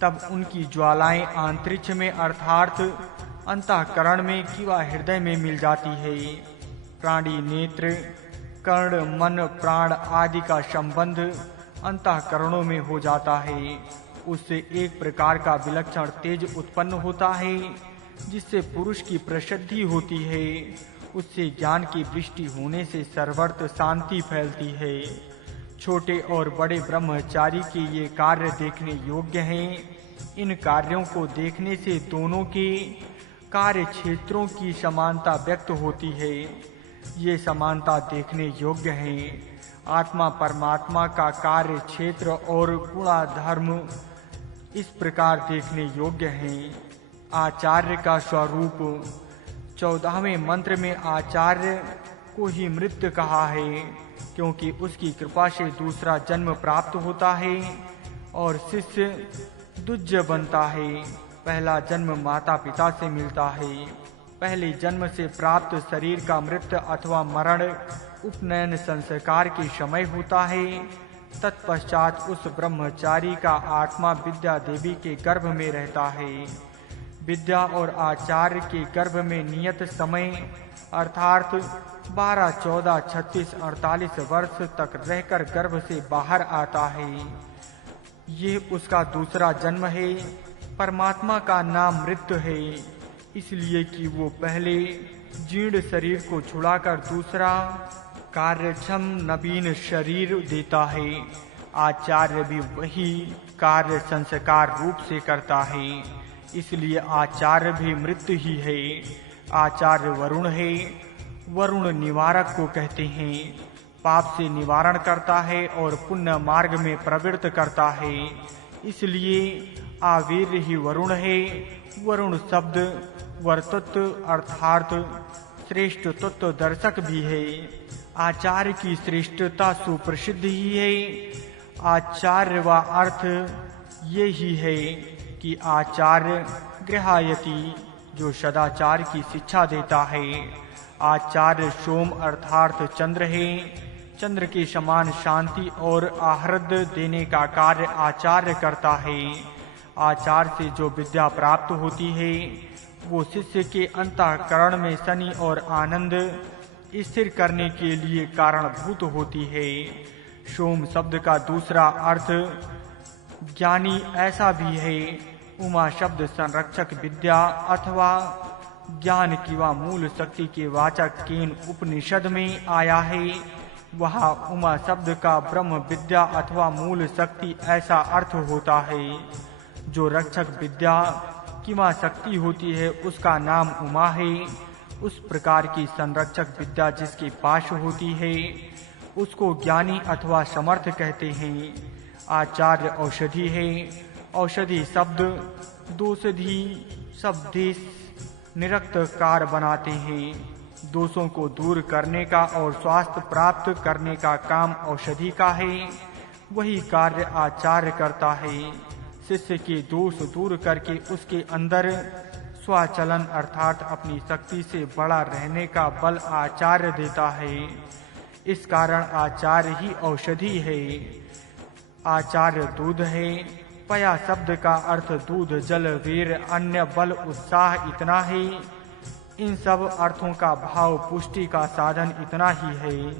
तब उनकी ज्वालाएं अंतरिक्ष में अर्थात अंतःकरण में किंवा हृदय में मिल जाती है। प्राणी, नेत्र, कर्ण, मन, प्राण आदि का संबंध अंतःकरणों में हो जाता है। उससे एक प्रकार का विलक्षण तेज उत्पन्न होता है जिससे पुरुष की प्रसिद्धि होती है। उससे ज्ञान की वृष्टि होने से सर्वत्र शांति फैलती है। छोटे और बड़े ब्रह्मचारी के ये कार्य देखने योग्य हैं। इन कार्यों को देखने से दोनों के कार्य क्षेत्रों की समानता व्यक्त होती है। ये समानता देखने योग्य है। आत्मा परमात्मा का कार्य क्षेत्र और गुणाधर्म इस प्रकार देखने योग्य है। आचार्य का स्वरूप 14वें मंत्र में आचार्य को ही मृत कहा है, क्योंकि उसकी कृपा से दूसरा जन्म प्राप्त होता है और शिष्य दुज्य बनता है। पहला जन्म माता पिता से मिलता है। पहले जन्म से प्राप्त शरीर का मृत्यु अथवा मरण उपनयन संस्कार के समय होता है। तत्पश्चात उस ब्रह्मचारी का आत्मा विद्या देवी के गर्भ में रहता है। विद्या और आचार्य के गर्भ में नियत समय अर्थात 12, 14, 36, 48 वर्ष तक रहकर गर्भ से बाहर आता है। ये उसका दूसरा जन्म है। परमात्मा का नाम मृत्यु है, इसलिए कि वो पहले जीर्ण शरीर को छुड़ाकर दूसरा कार्यक्षम नवीन शरीर देता है। आचार्य भी वही कार्य संस्कार रूप से करता है, इसलिए आचार्य भी मृत्यु ही है। आचार्य वरुण है। वरुण निवारक को कहते हैं। पाप से निवारण करता है और पुण्य मार्ग में प्रवृत्त करता है, इसलिए आवीर्य ही वरुण है। वरुण शब्द वर्तत्व अर्थात श्रेष्ठ तत्व दर्शक भी है। आचार्य की श्रेष्ठता सुप्रसिद्ध ही है। आचार्य व अर्थ ये ही है कि आचार्य गृहायति, जो सदाचार की शिक्षा देता है। आचार्य सोम अर्थात चंद्र है। चंद्र के समान शांति और आहृद देने का कार्य आचार्य करता है। आचार्य से जो विद्या प्राप्त होती है वो शिष्य के अंतःकरण में शनि और आनंद स्थिर करने के लिए कारणभूत होती है। सोम शब्द का दूसरा अर्थ ज्ञानी ऐसा भी है। उमा शब्द संरक्षक विद्या अथवा ज्ञान की व मूल शक्ति के वाचक केन उपनिषद में आया है। वहाँ उमा शब्द का ब्रह्म विद्या अथवा मूल शक्ति ऐसा अर्थ होता है। जो रक्षक विद्या की व शक्ति होती है उसका नाम उमा है। उस प्रकार की संरक्षक विद्या जिसके पास होती है उसको ज्ञानी अथवा समर्थ कहते हैं। आचार्य औषधि है। औषधि शब्द दोषधि शब्देश निरक्तकार बनाते हैं। दोषों को दूर करने का और स्वास्थ्य प्राप्त करने का काम औषधि का है। वही कार्य आचार्य करता है। शिष्य के दोष दूर करके उसके अंदर स्वचलन अर्थात अपनी शक्ति से बड़ा रहने का बल आचार्य देता है। इस कारण आचार्य ही औषधि है। आचार्य दूध है। पया शब्द का अर्थ दूध जल वीर अन्य बल उत्साह इतना है। इन सब अर्थों का भाव पुष्टि का साधन इतना ही है।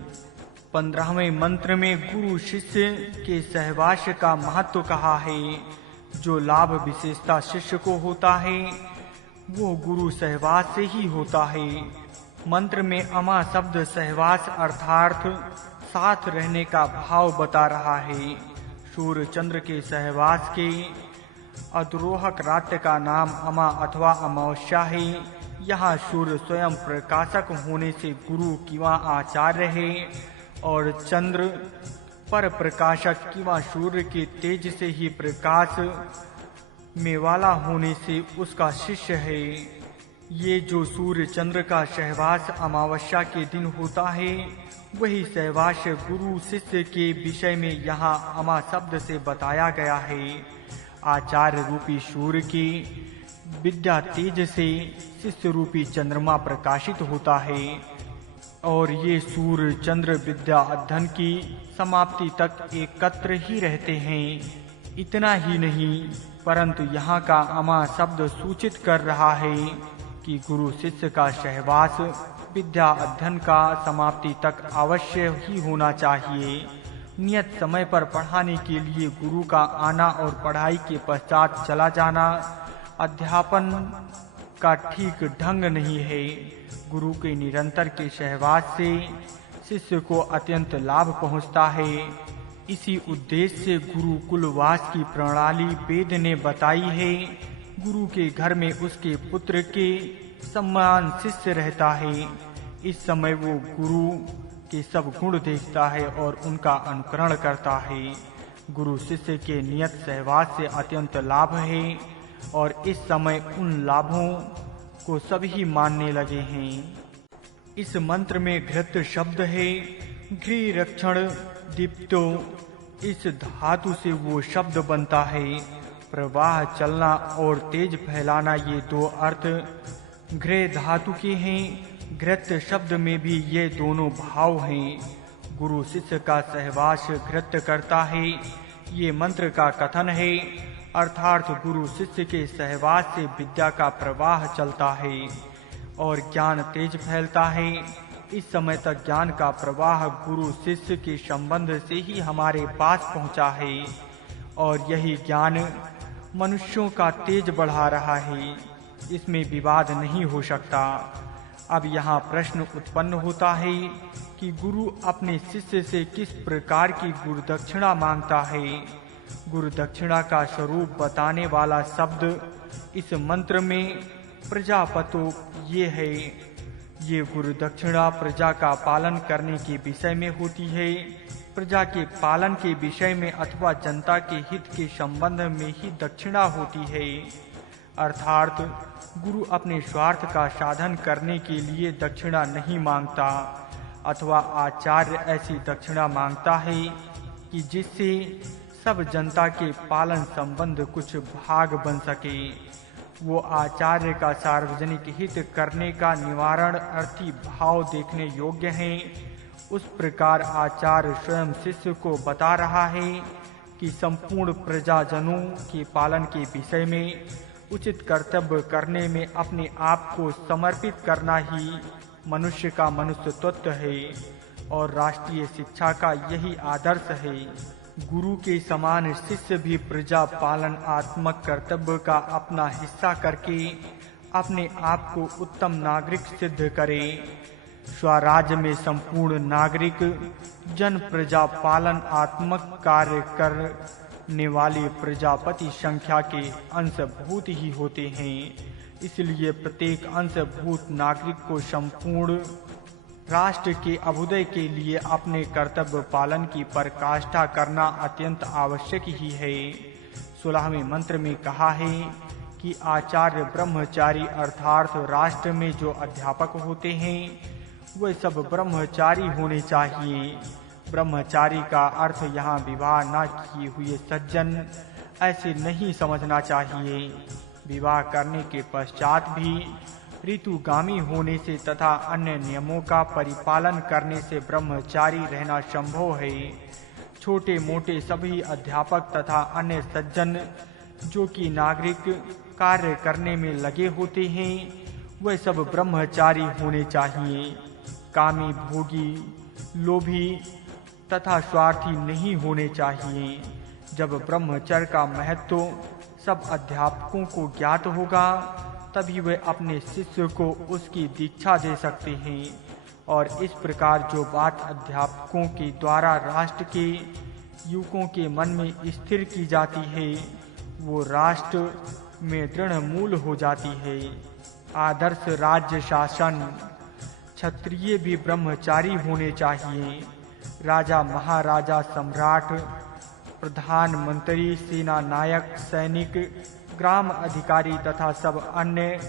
15वें मंत्र में गुरु शिष्य के सहवास का महत्व कहा है। जो लाभ विशेषता शिष्य को होता है वो गुरु सहवास से ही होता है। मंत्र में अमा शब्द सहवास अर्थात साथ रहने का भाव बता रहा है। सूर्य चंद्र के सहवास के अद्रोहक रात्रि का नाम अमा अथवा अमावस्या है। यहाँ सूर्य स्वयं प्रकाशक होने से गुरु किंवा आचार्य है और चंद्र पर प्रकाशक किंवा सूर्य के तेज से ही प्रकाश में वाला होने से उसका शिष्य है। ये जो सूर्य चंद्र का सहवास अमावस्या के दिन होता है वही सहवास गुरु शिष्य के विषय में यहाँ अमा शब्द से बताया गया है। आचार्य रूपी सूर्य की विद्या तेज से शिष्य रूपी चंद्रमा प्रकाशित होता है और ये सूर्य चंद्र विद्या अध्ययन की समाप्ति तक एकत्र ही रहते हैं। इतना ही नहीं परंतु यहाँ का अमा शब्द सूचित कर रहा है कि गुरु शिष्य का सहवास विद्या अध्ययन का समाप्ति तक अवश्य ही होना चाहिए। नियत समय पर पढ़ाने के लिए गुरु का आना और पढ़ाई के पश्चात चला जाना अध्यापन का ठीक ढंग नहीं है। गुरु के निरंतर के सहवास से शिष्य को अत्यंत लाभ पहुंचता है। इसी उद्देश्य से गुरुकुलवास की प्रणाली वेद ने बताई है। गुरु के घर में उसके पुत्र के समान शिष्य रहता है। इस समय वो गुरु के सब गुण देखता है और उनका अनुकरण करता है। गुरु शिष्य के नियत सहवास से अत्यंत लाभ है और इस समय उन लाभों को सभी मानने लगे हैं। इस मंत्र में घृत शब्द है। घृ रक्षण दीप्तो, इस धातु से वो शब्द बनता है। प्रवाह चलना और तेज फैलाना ये दो अर्थ घृ धातु के हैं। घृत शब्द में भी ये दोनों भाव हैं। गुरु शिष्य का सहवास घृत करता है, ये मंत्र का कथन है। अर्थात गुरु शिष्य के सहवास से विद्या का प्रवाह चलता है और ज्ञान तेज फैलता है। इस समय तक ज्ञान का प्रवाह गुरु शिष्य के संबंध से ही हमारे पास पहुंचा है और यही ज्ञान मनुष्यों का तेज बढ़ा रहा है। इसमें विवाद नहीं हो सकता। अब यहाँ प्रश्न उत्पन्न होता है कि गुरु अपने शिष्य से किस प्रकार की गुरुदक्षिणा मांगता है। गुरुदक्षिणा का स्वरूप बताने वाला शब्द इस मंत्र में प्रजापतो ये है। ये गुरु दक्षिणा प्रजा का पालन करने के विषय में होती है। प्रजा के पालन के विषय में अथवा जनता के हित के संबंध में ही दक्षिणा होती है। अर्थात गुरु अपने स्वार्थ का साधन करने के लिए दक्षिणा नहीं मांगता, अथवा आचार्य ऐसी दक्षिणा मांगता है कि जिससे सब जनता के पालन संबंध कुछ भाग बन सके। वो आचार्य का सार्वजनिक हित करने का निवारण अर्थी भाव देखने योग्य है। उस प्रकार आचार्य स्वयं शिष्य को बता रहा है कि संपूर्ण प्रजाजनों के पालन के विषय में उचित कर्तव्य करने में अपने आप को समर्पित करना ही मनुष्य का मनुष्यत्व है और राष्ट्रीय शिक्षा का यही आदर्श है। गुरु के समान शिष्य भी प्रजा पालन आत्मक कर्तव्य का अपना हिस्सा करके अपने आप को उत्तम नागरिक सिद्ध करे। स्वराज्य में संपूर्ण नागरिक जन प्रजा पालन आत्मक कार्य करने वाले प्रजापति संख्या के अंशभूत ही होते हैं। इसलिए प्रत्येक अंशभूत नागरिक को संपूर्ण राष्ट्र के अभ्युदय के लिए अपने कर्तव्य पालन की पराकाष्ठा करना अत्यंत आवश्यक ही है। 16वें मंत्र में कहा है कि आचार्य ब्रह्मचारी अर्थात राष्ट्र में जो अध्यापक होते हैं वे सब ब्रह्मचारी होने चाहिए। ब्रह्मचारी का अर्थ यहाँ विवाह न किए हुए सज्जन ऐसे नहीं समझना चाहिए। विवाह करने के पश्चात भी ऋतुगामी होने से तथा अन्य नियमों का परिपालन करने से ब्रह्मचारी रहना संभव है। छोटे मोटे सभी अध्यापक तथा अन्य सज्जन जो कि नागरिक कार्य करने में लगे होते हैं वे सब ब्रह्मचारी होने चाहिए। कामी, भोगी, लोभी तथा स्वार्थी नहीं होने चाहिए। जब ब्रह्मचर्य का महत्व सब अध्यापकों को ज्ञात होगा तभी वे अपने शिष्य को उसकी दीक्षा दे सकते हैं। और इस प्रकार जो बात अध्यापकों के द्वारा राष्ट्र के युवकों के मन में स्थिर की जाती है वो राष्ट्र में दृढ़ मूल हो जाती है। आदर्श राज्य शासन क्षत्रिय भी ब्रह्मचारी होने चाहिए। राजा, महाराजा, सम्राट, प्रधानमंत्री, सेना नायक, सैनिक, ग्राम अधिकारी तथा सब अन्य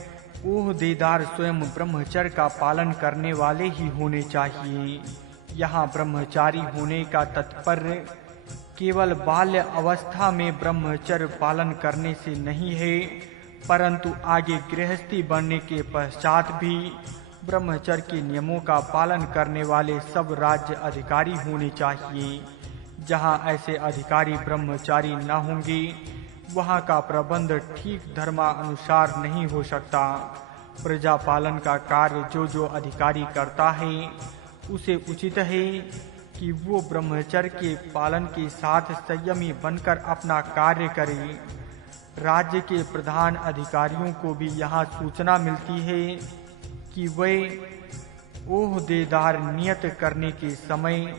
ओहदेदार स्वयं ब्रह्मचर्य का पालन करने वाले ही होने चाहिए। यहाँ ब्रह्मचारी होने का तात्पर्य केवल बाल्य अवस्था में ब्रह्मचर्य पालन करने से नहीं है, परंतु आगे गृहस्थी बनने के पश्चात भी ब्रह्मचर्य के नियमों का पालन करने वाले सब राज्य अधिकारी होने चाहिए। जहाँ ऐसे अधिकारी ब्रह्मचारी न होंगे वहाँ का प्रबंध ठीक धर्मानुसार नहीं हो सकता। प्रजा पालन का कार्य जो जो अधिकारी करता है उसे उचित है कि वो ब्रह्मचर्य के पालन के साथ संयमी बनकर अपना कार्य करे। राज्य के प्रधान अधिकारियों को भी यहाँ सूचना मिलती है कि वे ओहदेदार नियत करने के समय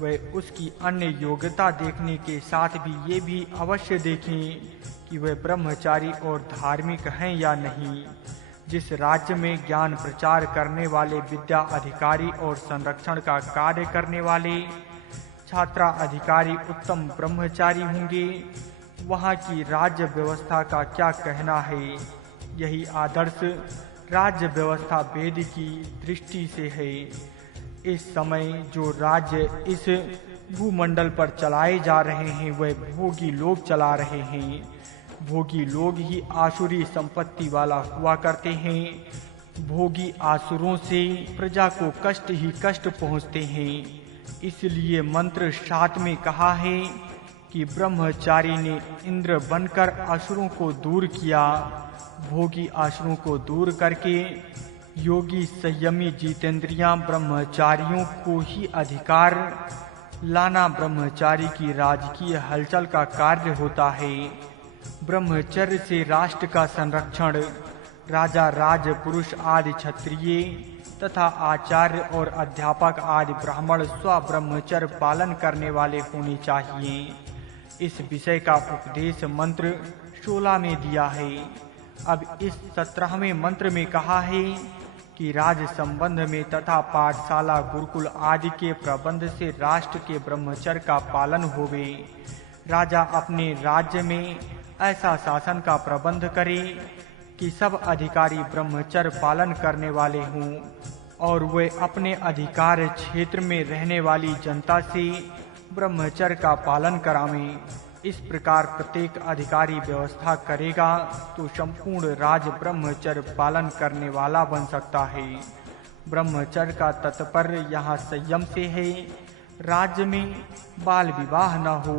वे उसकी अन्य योग्यता देखने के साथ भी ये भी अवश्य देखें कि वे ब्रह्मचारी और धार्मिक हैं या नहीं। जिस राज्य में ज्ञान प्रचार करने वाले विद्या अधिकारी और संरक्षण का कार्य करने वाले छात्रा अधिकारी उत्तम ब्रह्मचारी होंगे वहाँ की राज्य व्यवस्था का क्या कहना है। यही आदर्श राज्य व्यवस्था वेद की दृष्टि से है। इस समय जो राज्य इस भूमंडल पर चलाए जा रहे हैं वे भोगी लोग चला रहे हैं। भोगी लोग ही आसुरी संपत्ति वाला हुआ करते हैं। भोगी आसुरों से प्रजा को कष्ट ही कष्ट पहुँचते हैं। इसलिए मंत्र 7 में कहा है कि ब्रह्मचारी ने इंद्र बनकर असुरों को दूर किया। भोगी असुरों को दूर करके योगी संयमी जितेंद्रियां ब्रह्मचारियों को ही अधिकार लाना ब्रह्मचारी की राजकीय हलचल का कार्य होता है। ब्रह्मचर्य से राष्ट्र का संरक्षण राजा, राज पुरुष आदि क्षत्रिय तथा आचार्य और अध्यापक आदि ब्राह्मण स्व ब्रह्मचर्य पालन करने वाले होने चाहिए। इस विषय का उपदेश मंत्र 16 में दिया है। अब इस 17वें मंत्र में कहा है कि राज संबंध में तथा पाठशाला गुरुकुल आदि के प्रबंध से राष्ट्र के ब्रह्मचर्य का पालन होवे। राजा अपने राज्य में ऐसा शासन का प्रबंध करे कि सब अधिकारी ब्रह्मचर्य पालन करने वाले हों और वे अपने अधिकार क्षेत्र में रहने वाली जनता से ब्रह्मचर्य का पालन करावें। इस प्रकार प्रत्येक अधिकारी व्यवस्था करेगा तो संपूर्ण राज्य ब्रह्मचर्य पालन करने वाला बन सकता है। ब्रह्मचर्य का तात्पर्य यहाँ संयम से है। राज्य में बाल विवाह न हो,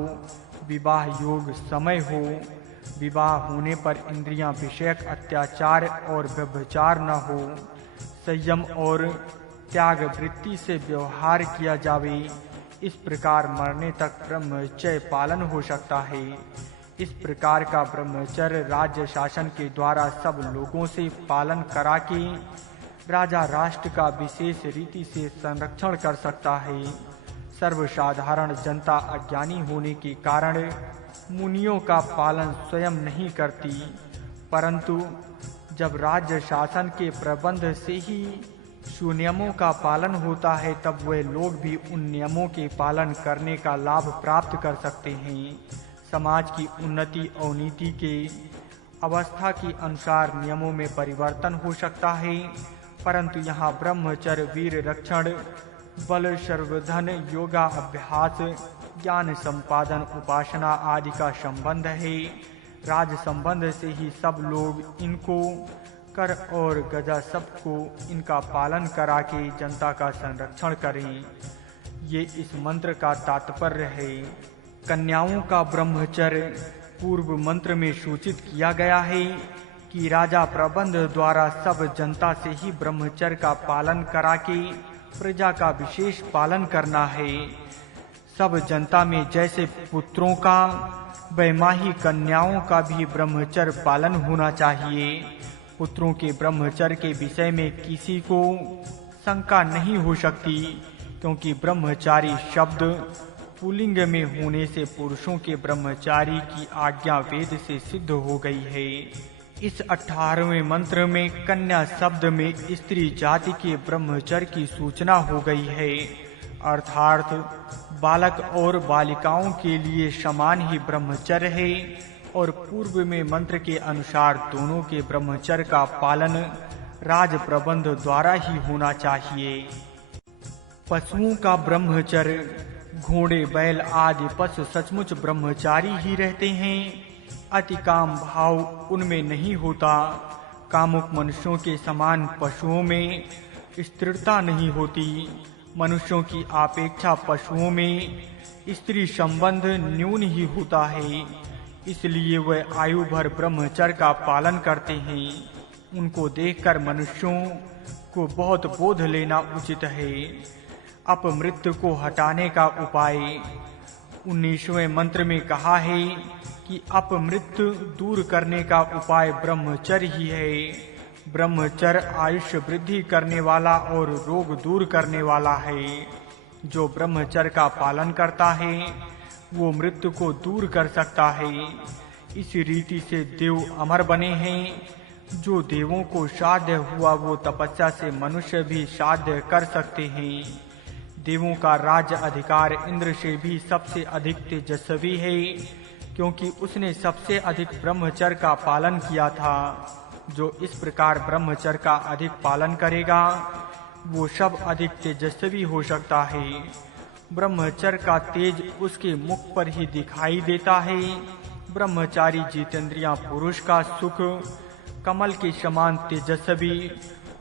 विवाह योग समय हो, विवाह होने पर इंद्रियां विषयक अत्याचार और व्यभिचार न हो, संयम और त्याग वृत्ति से व्यवहार किया जावे। इस प्रकार मरने तक ब्रह्मचर्य पालन हो सकता है। इस प्रकार का ब्रह्मचर्य राज्य शासन के द्वारा सब लोगों से पालन करा के राजा राष्ट्र का विशेष रीति से संरक्षण कर सकता है। सर्वसाधारण जनता अज्ञानी होने के कारण मुनियों का पालन स्वयं नहीं करती, परंतु जब राज्य शासन के प्रबंध से ही सुनियमों का पालन होता है तब वे लोग भी उन नियमों के पालन करने का लाभ प्राप्त कर सकते हैं। समाज की उन्नति और नीति के अवस्था के अनुसार नियमों में परिवर्तन हो सकता है, परंतु यहाँ ब्रह्मचर्य, वीर रक्षण, बल सर्वधन, योगा अभ्यास, ज्ञान संपादन, उपासना आदि का संबंध है। राज संबंध से ही सब लोग इनको कर और गजा सबको इनका पालन करा के जनता का संरक्षण करें। ये इस मंत्र का तात्पर्य है। कन्याओं का ब्रह्मचर्य पूर्व मंत्र में सूचित किया गया है कि राजा प्रबंध द्वारा सब जनता से ही ब्रह्मचर्य का पालन करा के प्रजा का विशेष पालन करना है। सब जनता में जैसे पुत्रों का वैमाही कन्याओं का भी ब्रह्मचर्य पालन होना चाहिए। पुत्रों के ब्रह्मचर्य के विषय में किसी को शंका नहीं हो सकती, क्योंकि ब्रह्मचारी शब्द पुल्लिंग में होने से पुरुषों के ब्रह्मचारी की आज्ञा वेद से सिद्ध हो गई है। इस 18वें मंत्र में कन्या शब्द में स्त्री जाति के ब्रह्मचर्य की सूचना हो गई है, अर्थात बालक और बालिकाओं के लिए समान ही ब्रह्मचर्य है और पूर्व में मंत्र के अनुसार दोनों के ब्रह्मचर्य का पालन राज प्रबंध द्वारा ही होना चाहिए। पशुओं का ब्रह्मचर्य, घोड़े, बैल आदि पशु सचमुच ब्रह्मचारी ही रहते हैं। अति काम भाव उनमें नहीं होता। कामुक मनुष्यों के समान पशुओं में स्थिरता नहीं होती। मनुष्यों की अपेक्षा पशुओं में स्त्री संबंध न्यून ही होता है, इसलिए वे आयु भर ब्रह्मचर्य का पालन करते हैं। उनको देखकर मनुष्यों को बहुत बोध लेना उचित है। अपमृत्यु को हटाने का उपाय 19वें मंत्र में कहा है कि अपमृत्यु दूर करने का उपाय ब्रह्मचर्य ही है। ब्रह्मचर्य आयुष्य वृद्धि करने वाला और रोग दूर करने वाला है। जो ब्रह्मचर्य का पालन करता है वो मृत्यु को दूर कर सकता है। इस रीति से देव अमर बने हैं। जो देवों को साध्य हुआ वो तपस्या से मनुष्य भी साध्य कर सकते हैं। देवों का राज्य अधिकार इंद्र से भी सबसे अधिक तेजस्वी है, क्योंकि उसने सबसे अधिक ब्रह्मचर्य का पालन किया था। जो इस प्रकार ब्रह्मचर्य का अधिक पालन करेगा वो सब अधिक तेजस्वी हो सकता है। ब्रह्मचर्य का तेज उसके मुख पर ही दिखाई देता है। ब्रह्मचारी जितेंद्रिया पुरुष का सुख कमल के समान तेजस्वी,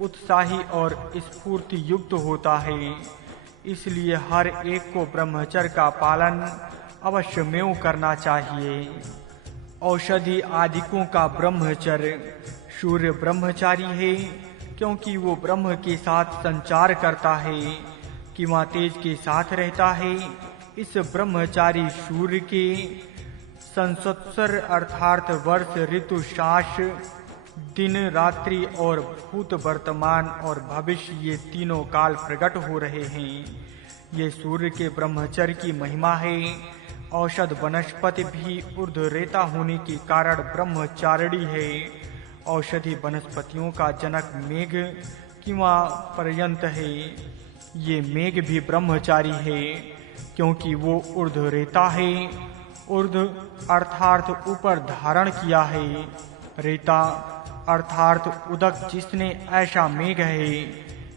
उत्साही और स्फूर्ति युक्त होता है। इसलिए हर एक को ब्रह्मचर्य का पालन अवश्यमेव करना चाहिए। औषधि आदिकों का ब्रह्मचर्य, सूर्य ब्रह्मचारी है, क्योंकि वो ब्रह्म के साथ संचार करता है कि वह तेज के साथ रहता है। इस ब्रह्मचारी सूर्य के संवत्सर अर्थात वर्ष, ऋतु, शास, दिन, रात्रि और भूत, वर्तमान और भविष्य ये तीनों काल प्रकट हो रहे हैं। ये सूर्य के ब्रह्मचर्य की महिमा है। औषध वनस्पति भी ऊर्ध्वरेता होने के कारण ब्रह्मचारिणी है। औषधि वनस्पतियों का जनक मेघ किंवा पर्यंत है। ये मेघ भी ब्रह्मचारी है, क्योंकि वो ऊर्ध्व रेता है। ऊर्ध्व अर्थात ऊपर धारण किया है। रेता अर्थात उदक जिसने ऐसा मेघ है,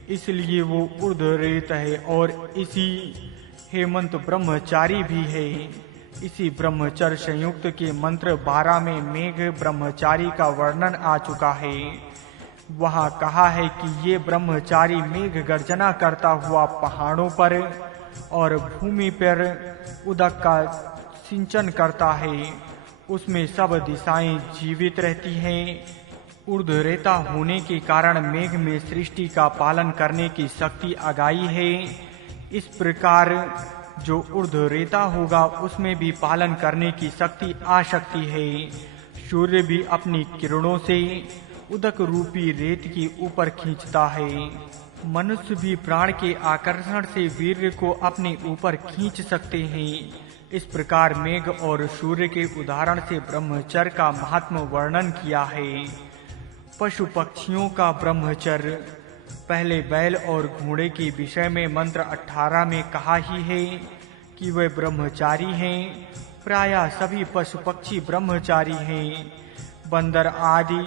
इसलिए वो ऊर्ध्व रेत है और इसी हेमंत ब्रह्मचारी भी है। इसी ब्रह्मचर्य संयुक्त के मंत्र 12 में मेघ ब्रह्मचारी का वर्णन आ चुका है। वहाँ कहा है कि ये ब्रह्मचारी मेघ गर्जना करता हुआ पहाड़ों पर और भूमि पर उदक का सिंचन करता है। उसमें सब दिशाएं जीवित रहती हैं। ऊर्ध्व रेता होने के कारण मेघ में सृष्टि का पालन करने की शक्ति आगाई है। इस प्रकार जो ऊर्ध्व रेता होगा उसमें भी पालन करने की शक्ति आ सकती है। सूर्य भी अपनी किरणों से उदक रूपी रेत के ऊपर खींचता है। मनुष्य भी प्राण के आकर्षण से वीर्य को अपने ऊपर खींच सकते हैं। इस प्रकार मेघ और सूर्य के उदाहरण से ब्रह्मचर्य का महात्म वर्णन किया है। पशु पक्षियों का ब्रह्मचर्य पहले बैल और घोड़े के विषय में मंत्र 18 में कहा ही है कि वे ब्रह्मचारी हैं। प्रायः सभी पशु पक्षी ब्रह्मचारी हैं। बंदर आदि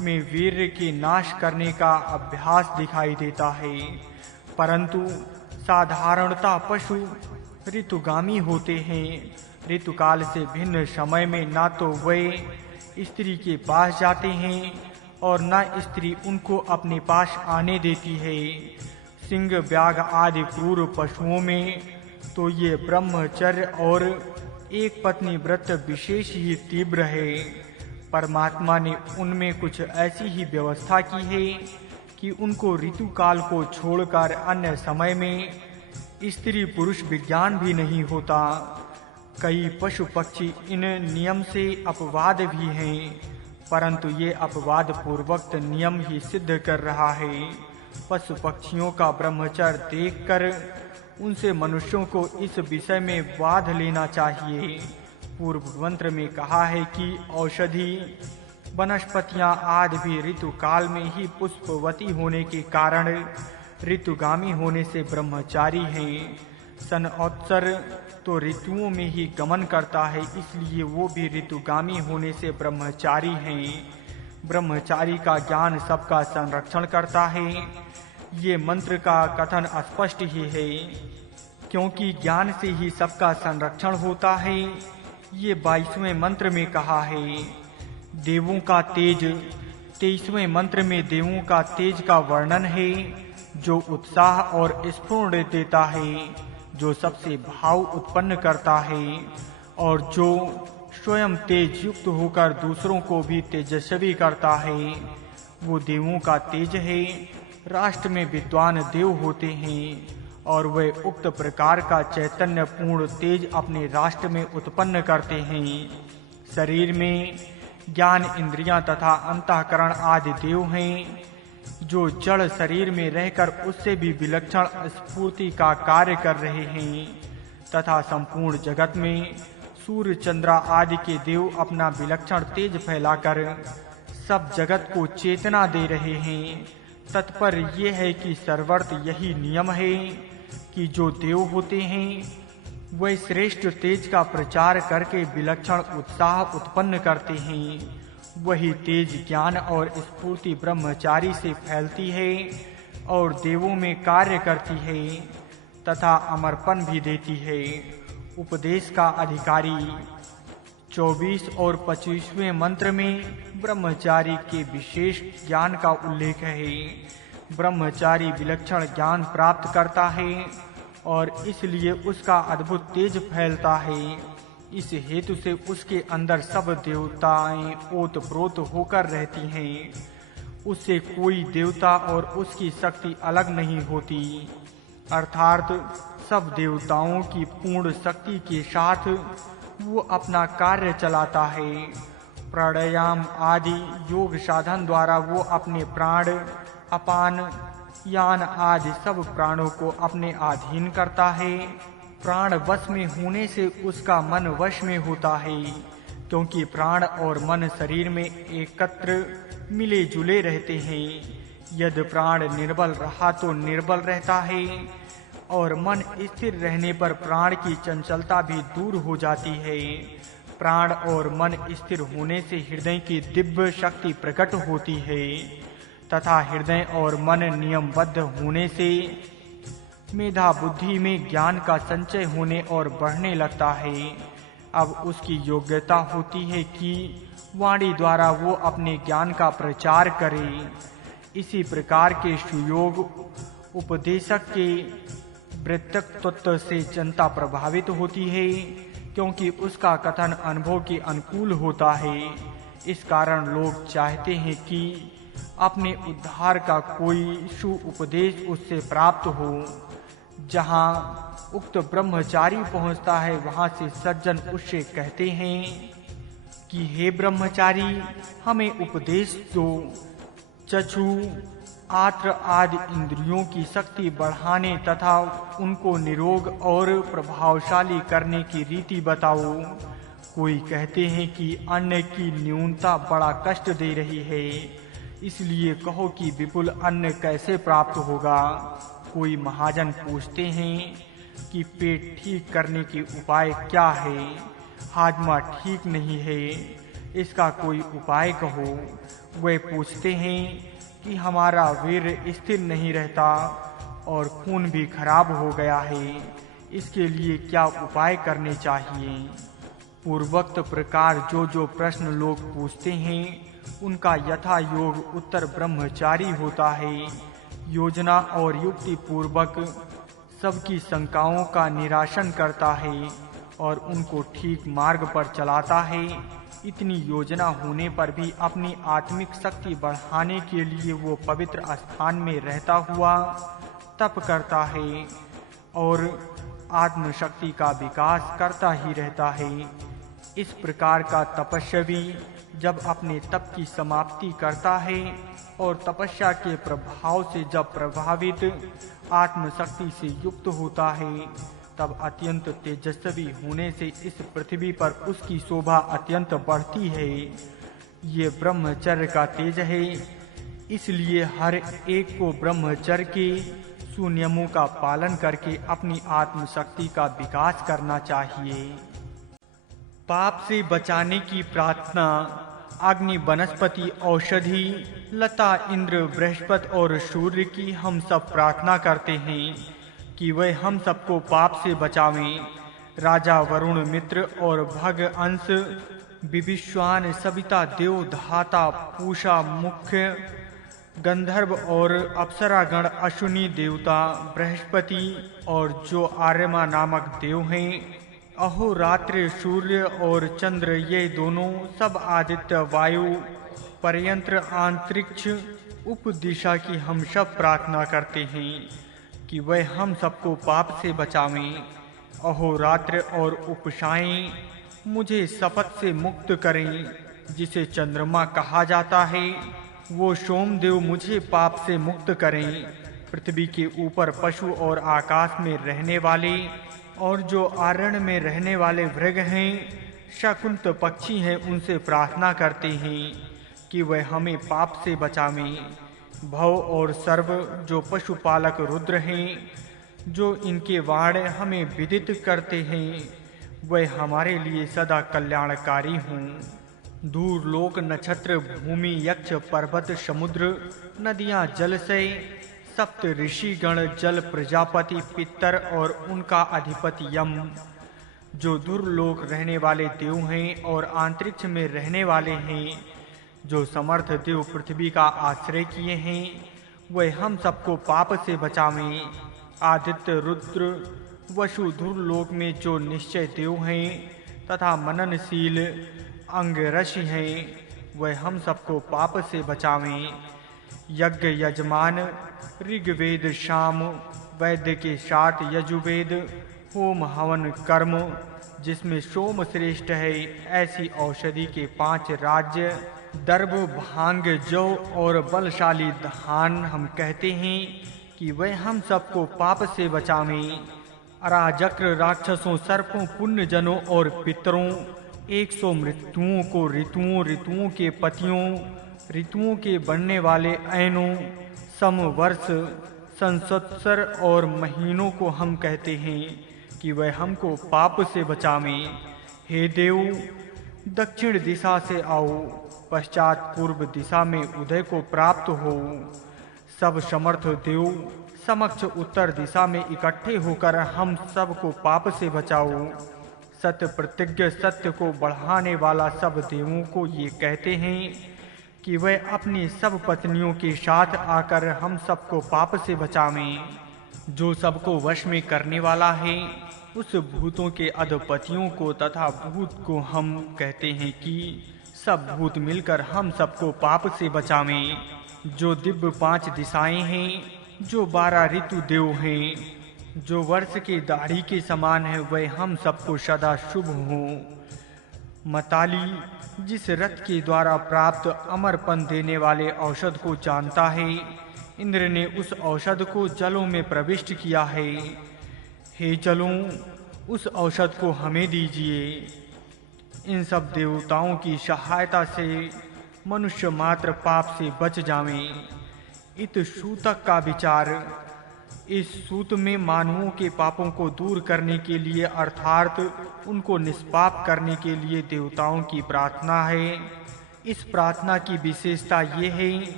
में वीर्य के नाश करने का अभ्यास दिखाई देता है, परंतु साधारणतः पशु ऋतुगामी होते हैं। ऋतुकाल से भिन्न समय में ना तो वे स्त्री के पास जाते हैं और न स्त्री उनको अपने पास आने देती है। सिंह, व्याघ आदि क्रूर पशुओं में तो ये ब्रह्मचर्य और एक पत्नी व्रत विशेष ही तीव्र है। परमात्मा ने उनमें कुछ ऐसी ही व्यवस्था की है कि उनको ऋतुकाल को छोड़कर अन्य समय में स्त्री पुरुष विज्ञान भी नहीं होता। कई पशु पक्षी इन नियम से अपवाद भी हैं, परंतु ये अपवाद पूर्वक नियम ही सिद्ध कर रहा है। पशु पक्षियों का ब्रह्मचर्य देखकर उनसे मनुष्यों को इस विषय में वाद लेना चाहिए। पूर्व मंत्र में कहा है कि औषधि वनस्पतियां आदि भी ऋतुकाल में ही पुष्पवती होने के कारण ऋतुगामी होने से ब्रह्मचारी हैं। सनअत्सर तो ऋतुओं में ही गमन करता है, इसलिए वो भी ऋतुगामी होने से ब्रह्मचारी हैं। ब्रह्मचारी का ज्ञान सबका संरक्षण करता है। ये मंत्र का कथन स्पष्ट ही है, क्योंकि ज्ञान से ही सबका संरक्षण होता है। ये 22वें मंत्र में कहा है। देवों का तेज 23वें मंत्र में देवों का तेज का वर्णन है, जो उत्साह और स्फूर्ति देता है, जो सबसे भाव उत्पन्न करता है और जो स्वयं तेज युक्त होकर दूसरों को भी तेजस्वी करता है। वो देवों का तेज है। राष्ट्र में विद्वान देव होते हैं और वे उक्त प्रकार का चैतन्य पूर्ण तेज अपने राष्ट्र में उत्पन्न करते हैं। शरीर में ज्ञान इंद्रियां तथा अंतःकरण आदि देव हैं, जो जड़ शरीर में रहकर उससे भी विलक्षण स्फूर्ति का कार्य कर रहे हैं, तथा संपूर्ण जगत में सूर्य चंद्र आदि के देव अपना विलक्षण तेज फैलाकर सब जगत को चेतना दे रहे हैं। तात्पर्य ये है कि सर्वत्र यही नियम है कि जो देव होते हैं वे श्रेष्ठ तेज का प्रचार करके विलक्षण उत्साह उत्पन्न करते हैं। वही तेज ज्ञान और स्फूर्ति ब्रह्मचारी से फैलती है और देवों में कार्य करती है तथा अमरपन भी देती है। उपदेश का अधिकारी 24 और 25वें मंत्र में ब्रह्मचारी के विशेष ज्ञान का उल्लेख है। ब्रह्मचारी विलक्षण ज्ञान प्राप्त करता है और इसलिए उसका अद्भुत तेज फैलता है। इस हेतु से उसके अंदर सब देवताएं ओतप्रोत होकर रहती हैं। उससे कोई देवता और उसकी शक्ति अलग नहीं होती, अर्थात सब देवताओं की पूर्ण शक्ति के साथ वो अपना कार्य चलाता है। प्राणायाम आदि योग साधन द्वारा वो अपने प्राण, अपान, यान आदि सब प्राणों को अपने अधीन करता है। प्राण वश में होने से उसका मन वश में होता है। क्योंकि प्राण और मन शरीर में एकत्र मिले जुले रहते हैं। यदि प्राण निर्बल रहा तो निर्बल रहता है, और मन स्थिर रहने पर प्राण की चंचलता भी दूर हो जाती है। प्राण और मन स्थिर होने से हृदय की दिव्य शक्ति प्रकट होती है, तथा हृदय और मन नियमबद्ध होने से मेधा बुद्धि में ज्ञान का संचय होने और बढ़ने लगता है। अब उसकी योग्यता होती है कि वाणी द्वारा वो अपने ज्ञान का प्रचार करे। इसी प्रकार के सुयोग उपदेशक के वृत्तत्व से जनता प्रभावित होती है, क्योंकि उसका कथन अनुभव के अनुकूल होता है। इस कारण लोग चाहते हैं कि अपने उद्धार का कोई सु उपदेश उससे प्राप्त हो। जहाँ उक्त ब्रह्मचारी पहुँचता है, वहाँ से सज्जन उससे कहते हैं कि हे ब्रह्मचारी, हमें उपदेश दो। चक्षु आत्र आदि इंद्रियों की शक्ति बढ़ाने तथा उनको निरोग और प्रभावशाली करने की रीति बताओ। कोई कहते हैं कि अन्न की न्यूनता बड़ा कष्ट दे रही है, इसलिए कहो कि विपुल अन्न कैसे प्राप्त होगा। कोई महाजन पूछते हैं कि पेट ठीक करने के उपाय क्या है, हाजमा ठीक नहीं है, इसका कोई उपाय कहो। वे पूछते हैं कि हमारा वीर्य स्थिर नहीं रहता और खून भी खराब हो गया है, इसके लिए क्या उपाय करने चाहिए। पूर्वोक्त प्रकार जो प्रश्न लोग पूछते हैं, उनका यथा योग उत्तर ब्रह्मचारी होता है। योजना और युक्ति पूर्वक सबकी शंकाओं का निराशन करता है और उनको ठीक मार्ग पर चलाता है। इतनी योजना होने पर भी अपनी आत्मिक शक्ति बढ़ाने के लिए वो पवित्र स्थान में रहता हुआ तप करता है और आत्मशक्ति का विकास करता ही रहता है। इस प्रकार का तपस्वी जब अपने तप की समाप्ति करता है और तपस्या के प्रभाव से जब प्रभावित आत्मशक्ति से युक्त होता है, तब अत्यंत तेजस्वी होने से इस पृथ्वी पर उसकी शोभा अत्यंत बढ़ती है। ये ब्रह्मचर्य का तेज है, इसलिए हर एक को ब्रह्मचर्य के सुनियमों का पालन करके अपनी आत्मशक्ति का विकास करना चाहिए। पाप से बचाने की प्रार्थना अग्नि, वनस्पति, औषधि, लता, इंद्र, बृहस्पति और सूर्य की हम सब प्रार्थना करते हैं कि वे हम सबको पाप से बचावें। राजा वरुण, मित्र और भग, अंश, विविश्वान, सविता, देव, धाता, पूषा, मुख्य, गंधर्व और अप्सरागण, अश्विनी देवता, बृहस्पति और जो आर्यमा नामक देव हैं, अहोरात्र, सूर्य और चंद्र, ये दोनों सब आदित्य, वायु, पर्यंत्र, अंतरिक्ष, उपदिशा की हम सब प्रार्थना करते हैं कि वे हम सबको पाप से बचावें। अहोरात्र और उपशाएं मुझे शपथ से मुक्त करें, जिसे चंद्रमा कहा जाता है। वो सोमदेव मुझे पाप से मुक्त करें। पृथ्वी के ऊपर पशु और आकाश में रहने वाले और जो आरण्य में रहने वाले मृग हैं, शकुंत पक्षी हैं, उनसे प्रार्थना करते हैं कि वे हमें पाप से बचावें। भव और सर्व जो पशुपालक रुद्र हैं, जो इनके वाण हमें विदित करते हैं, वे हमारे लिए सदा कल्याणकारी हों। दूर लोक, नक्षत्र, भूमि, यक्ष, पर्वत, समुद्र, नदियां, जलशय, सप्त ऋषिगण, जल, प्रजापति, पितर और उनका अधिपति यम, जो दुर्लोक रहने वाले देव हैं और अंतरिक्ष में रहने वाले हैं, जो समर्थ देव पृथ्वी का आश्रय किए हैं, वे हम सबको पाप से बचावें। आदित्य, रुद्र, वसु, दुर्लोक में जो निश्चय देव हैं तथा मननशील अंगरक्षी हैं, वे हम सबको पाप से बचावें। यज्ञ, यजमान, ऋग्वेद, साम, वैद्य के 7 यजुर्वेद, होम, हवन, कर्म, जिसमें सोम श्रेष्ठ है, ऐसी औषधि के 5 राज्य, दर्भ, भांग, जौ और बलशाली धान हम कहते हैं कि वे हम सबको पाप से बचावें। अराजक, राक्षसों, सर्पों, पुण्यजनों और पितरों, 100 मृत्युओं को ऋतुओं, ऋतुओं के पतियों, ऋतुओं के बनने वाले ऐनों, समवर्ष, संवत्सर और महीनों को हम कहते हैं कि वह हमको पाप से बचावें। हे देव, दक्षिण दिशा से आओ, पश्चात पूर्व दिशा में उदय को प्राप्त हो। सब समर्थ देव समक्ष उत्तर दिशा में इकट्ठे होकर हम सब को पाप से बचाओ। सत्य प्रतिज्ञ सत्य को बढ़ाने वाला सब देवों को ये कहते हैं कि वह अपनी सब पत्नियों के साथ आकर हम सबको पाप से बचावें। जो सबको वश में करने वाला है, उस भूतों के अधिपतियों को तथा भूत को हम कहते हैं कि सब भूत मिलकर हम सबको पाप से बचावें। जो दिव्य 5 दिशाएं हैं, जो 12 ऋतु देव हैं, जो वर्ष की दाढ़ी के समान है, वह हम सबको सदा शुभ हो। मताली जिस रथ के द्वारा प्राप्त अमरपन देने वाले औषध को जानता है, इंद्र ने उस औषध को जलों में प्रविष्ट किया है। हे जलों, उस औषध को हमें दीजिए। इन सब देवताओं की सहायता से मनुष्य मात्र पाप से बच जावें। इत सूतक का विचार। इस सूत में मानवों के पापों को दूर करने के लिए अर्थात उनको निष्पाप करने के लिए देवताओं की प्रार्थना है। इस प्रार्थना की विशेषता ये है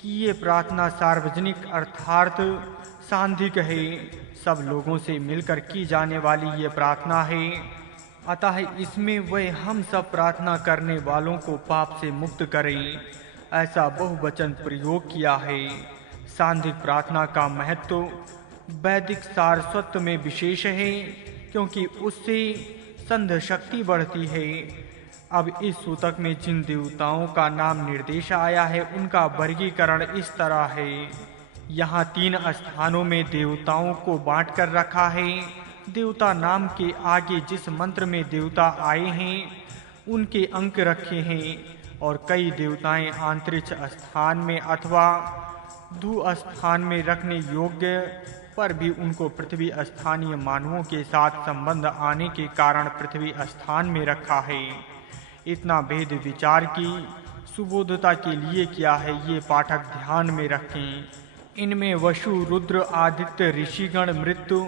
कि ये प्रार्थना सार्वजनिक अर्थात सांधिक है, सब लोगों से मिलकर की जाने वाली ये प्रार्थना है। अतः इसमें वह हम सब प्रार्थना करने वालों को पाप से मुक्त करें, ऐसा बहुवचन प्रयोग किया है। सांधिक प्रार्थना का महत्व वैदिक सारस्वत में विशेष है, क्योंकि उससे संध शक्ति बढ़ती है। अब इस सूतक में जिन देवताओं का नाम निर्देश आया है, उनका वर्गीकरण इस तरह है। यहाँ 3 स्थानों में देवताओं को बांट कर रखा है। देवता नाम के आगे जिस मंत्र में देवता आए हैं, उनके अंक रखे हैं, और कई देवताएं अंतरिक्ष स्थान में अथवा धू स्थान में रखने योग्य पर भी उनको पृथ्वी स्थानीय मानवों के साथ संबंध आने के कारण पृथ्वी स्थान में रखा है। इतना भेद विचार की सुबोधता के लिए किया है, ये पाठक ध्यान में रखें। इनमें वसु, रुद्र, आदित्य, ऋषिगण, मृत्यु,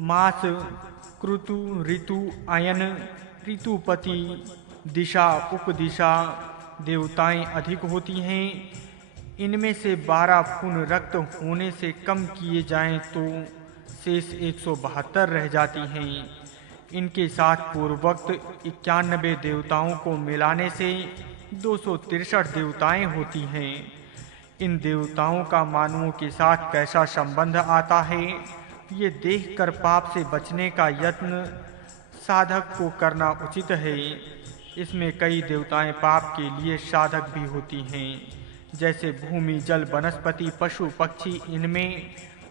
मास, क्रतु, ऋतु, अयन, ऋतुपति, दिशा, उपदिशा देवताएं अधिक होती हैं। इनमें से 12 पुन रक्त होने से कम किए जाएं तो शेष 172 रह जाती हैं। इनके साथ पूर्वोक्त 91 देवताओं को मिलाने से 263 देवताएं होती हैं। इन देवताओं का मानवों के साथ कैसा संबंध आता है, ये देखकर पाप से बचने का यत्न साधक को करना उचित है। इसमें कई देवताएं पाप के लिए साधक भी होती हैं, जैसे भूमि, जल, वनस्पति, पशु, पक्षी। इनमें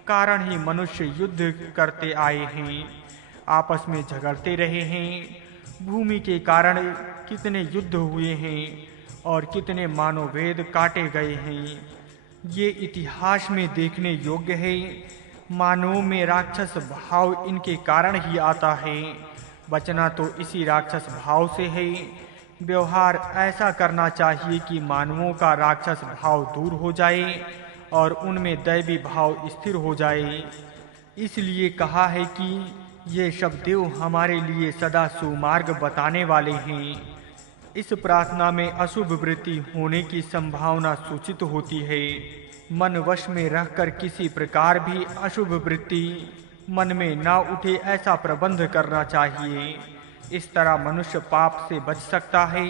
कारण ही मनुष्य युद्ध करते आए हैं, आपस में झगड़ते रहे हैं। भूमि के कारण कितने युद्ध हुए हैं और कितने मानव वेद काटे गए हैं, ये इतिहास में देखने योग्य है। मानवों में राक्षस भाव इनके कारण ही आता है। बचना तो इसी राक्षस भाव से है। व्यवहार ऐसा करना चाहिए कि मानवों का राक्षस भाव दूर हो जाए और उनमें दैवी भाव स्थिर हो जाए। इसलिए कहा है कि ये सब देव हमारे लिए सदा सुमार्ग बताने वाले हैं। इस प्रार्थना में अशुभ वृत्ति होने की संभावना सूचित होती है। मन वश में रहकर किसी प्रकार भी अशुभ वृत्ति मन में ना उठे, ऐसा प्रबंध करना चाहिए। इस तरह मनुष्य पाप से बच सकता है।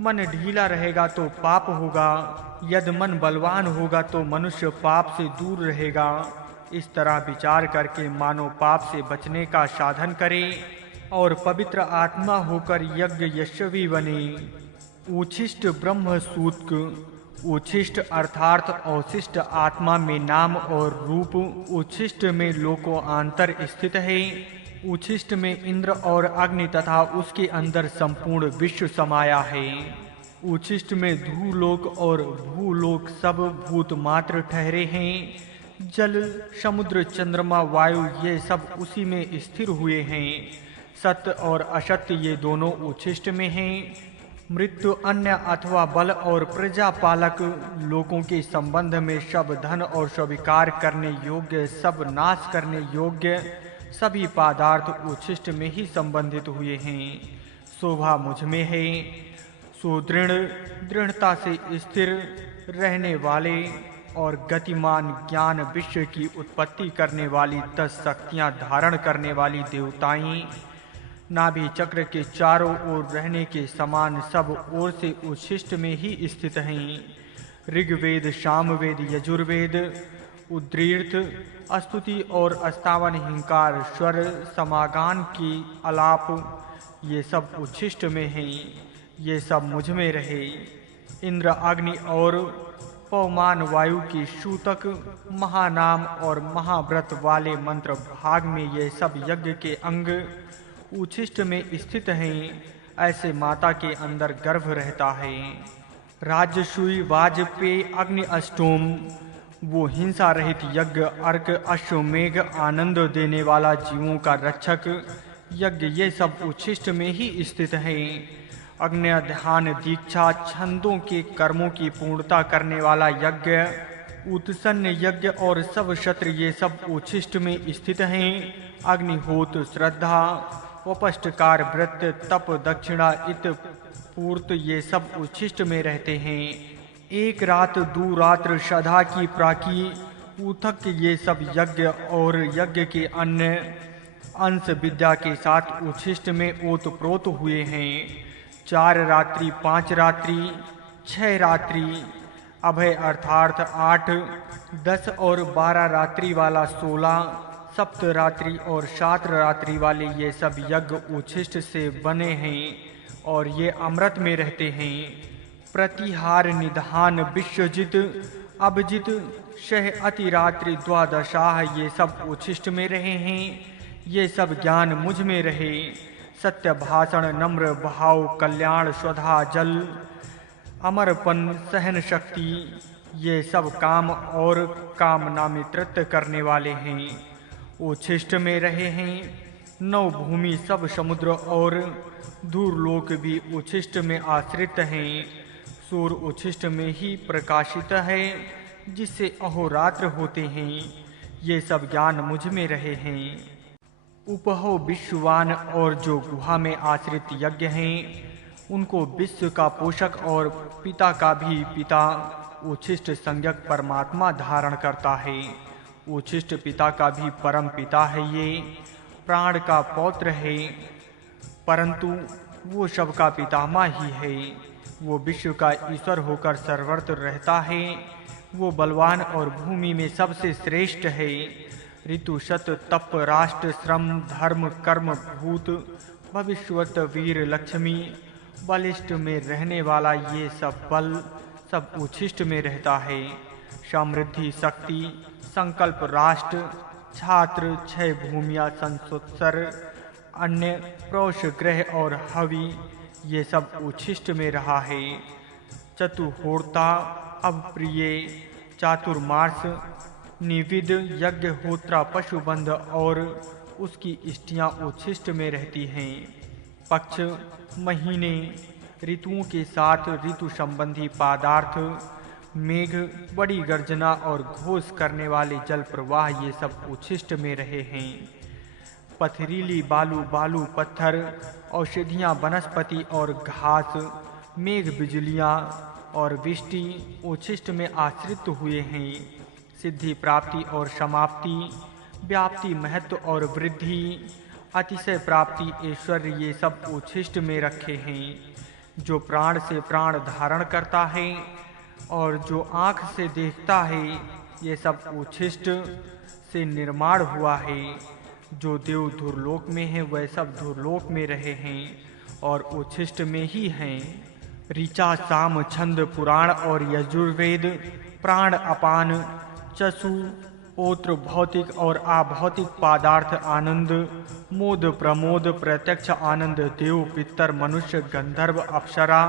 मन ढीला रहेगा तो पाप होगा, यदि मन बलवान होगा तो मनुष्य पाप से दूर रहेगा। इस तरह विचार करके मानव पाप से बचने का साधन करे और पवित्र आत्मा होकर यज्ञ यशस्वी बने। उच्छिष्ट ब्रह्म सूत्र। उच्छिष्ट अर्थात अवशिष्ट आत्मा में नाम और रूप। उच्छिष्ट में लोकोआंतर स्थित है। उच्छिष्ट में इंद्र और अग्नि तथा उसके अंदर संपूर्ण विश्व समाया है। उच्छिष्ट में धूलोक और भूलोक सब भूत मात्र ठहरे हैं। जल, समुद्र, चंद्रमा, वायु ये सब उसी में स्थिर हुए हैं। सत्य और असत्य ये दोनों उच्छिष्ट में हैं। मृत्यु, अन्य अथवा बल और प्रजापालक लोगों के संबंध में सब धन और स्वीकार करने योग्य, सब नाश करने योग्य सभी पदार्थ उच्छिष्ट में ही संबंधित हुए हैं। शोभा मुझ में है, सुदृढ़, दृढ़ता से स्थिर रहने वाले और गतिमान ज्ञान विश्व की उत्पत्ति करने वाली 10 शक्तियां धारण करने वाली देवताएं नाभि चक्र के चारों ओर रहने के समान सब ओर से उच्छिष्ट में ही स्थित हैं। ऋग्वेद, सामवेद, यजुर्वेद, उद्गीत, स्तुति और अस्तावन, हिंकार, स्वर, समागान की आलाप ये सब उच्छिष्ट में हैं। ये सब मुझ में रहे। इंद्र, अग्नि और पवमान वायु की सूतक, महानाम और महाव्रत वाले मंत्र भाग में ये सब यज्ञ के अंग उच्छिष्ट में स्थित हैं। ऐसे माता के अंदर गर्भ रहता है। राजसूय, वाजपेय, अग्नि अष्टोम वो हिंसा रहित यज्ञ, अर्क, अश्वमेघ, आनंद देने वाला, जीवों का रक्षक यज्ञ ये सब उच्छिष्ट में ही स्थित हैं। अग्नि, ध्यान, दीक्षा, छंदों के कर्मों की पूर्णता करने वाला यज्ञ, उत्सन्न यज्ञ और सब क्षत्र ये सब उच्छिष्ट में स्थित हैं। अग्निहोत्र, श्रद्धा, वपष्टकार, व्रत, तप, दक्षिणा, इत, पूर्त ये सब उच्छिष्ट में रहते हैं। एक रात, दो रात्र, श्रद्धा की प्राकी, उथक ये सब यज्ञ और यज्ञ के अन्य अंश विद्या के साथ उच्छिष्ट में ओतप्रोत हुए हैं। 4 रात्रि, 5 रात्रि, 6 रात्रि, अभय अर्थात 8, 10 और 12 रात्रि वाला 16, सप्त रात्रि और 7 रात्रि वाले ये सब यज्ञ उच्छिष्ट से बने हैं और ये अमृत में रहते हैं। प्रतिहार, निधान, विश्वजित, अभिजित, शह, अतिरात्रि, द्वादशाह ये सब उच्छिष्ट में रहे हैं। ये सब ज्ञान मुझ में रहे। सत्य भाषण, नम्र भाव, कल्याण, स्वधा, जल, अमरपन, सहन शक्ति ये सब काम और कामना में तृप्त करने वाले हैं, उच्छिष्ट में रहे हैं। 9 भूमि, सब समुद्र और दूरलोक भी उच्छिष्ट में आश्रित हैं। सूर्य उच्छिष्ट में ही प्रकाशित है, जिससे अहोरात्र होते हैं। ये सब ज्ञान मुझ में रहे हैं। उपहो, विश्ववान और जो गुहा में आश्रित यज्ञ हैं, उनको विश्व का पोषक और पिता का भी पिता उच्छिष्ट संज्ञक परमात्मा धारण करता है। उच्छिष्ट पिता का भी परम पिता है। ये प्राण का पौत्र है, परंतु वो सबका पितामह ही है। वो विश्व का ईश्वर होकर सर्वत्र रहता है। वो बलवान और भूमि में सबसे श्रेष्ठ है। ऋतु, सत, तप, राष्ट्र, श्रम, धर्म, कर्म, भूत, भविष्यवत, वीर, लक्ष्मी, बलिष्ठ में रहने वाला ये सब बल सब उच्छिष्ट में रहता है। समृद्धि, शक्ति, संकल्प, राष्ट्र, छात्र, 6 भूमिया, संसोत्सर, अन्य, प्रोष, ग्रह और हवि ये सब उच्छिष्ट में रहा है। चतुर्होता, अप्रिय, चातुर्मास, निविद, यज्ञ, होत्रा, पशुबंध और उसकी इष्टियां उच्छिष्ट में रहती हैं। पक्ष, महीने, ऋतुओं के साथ ऋतु संबंधी पदार्थ, मेघ, बड़ी गर्जना और घोष करने वाले जल प्रवाह ये सब उच्छिष्ट में रहे हैं। पथरीली बालू, बालू, पत्थर, औषधियाँ, वनस्पति और घास, मेघ, बिजलियाँ और वृष्टि उच्छिष्ट में आश्रित हुए हैं। सिद्धि, प्राप्ति और समाप्ति, व्याप्ति, महत्व और वृद्धि, अतिशय प्राप्ति, ऐश्वर्य ये सब उच्छिष्ट में रखे हैं। जो प्राण से प्राण धारण करता है और जो आँख से देखता है, ये सब उच्छिष्ट से निर्माण हुआ है। जो देव धुरलोक में है वह सब धुरलोक में रहे हैं और उच्छिष्ट में ही हैं। ऋचा, साम, छंद, पुराण और यजुर्वेद, प्राण, अपान, चसु, ओत्र, भौतिक और अभौतिक पदार्थ, आनंद, मोद, प्रमोद, प्रत्यक्ष आनंद, देव, पितर, मनुष्य, गंधर्व, अप्सरा,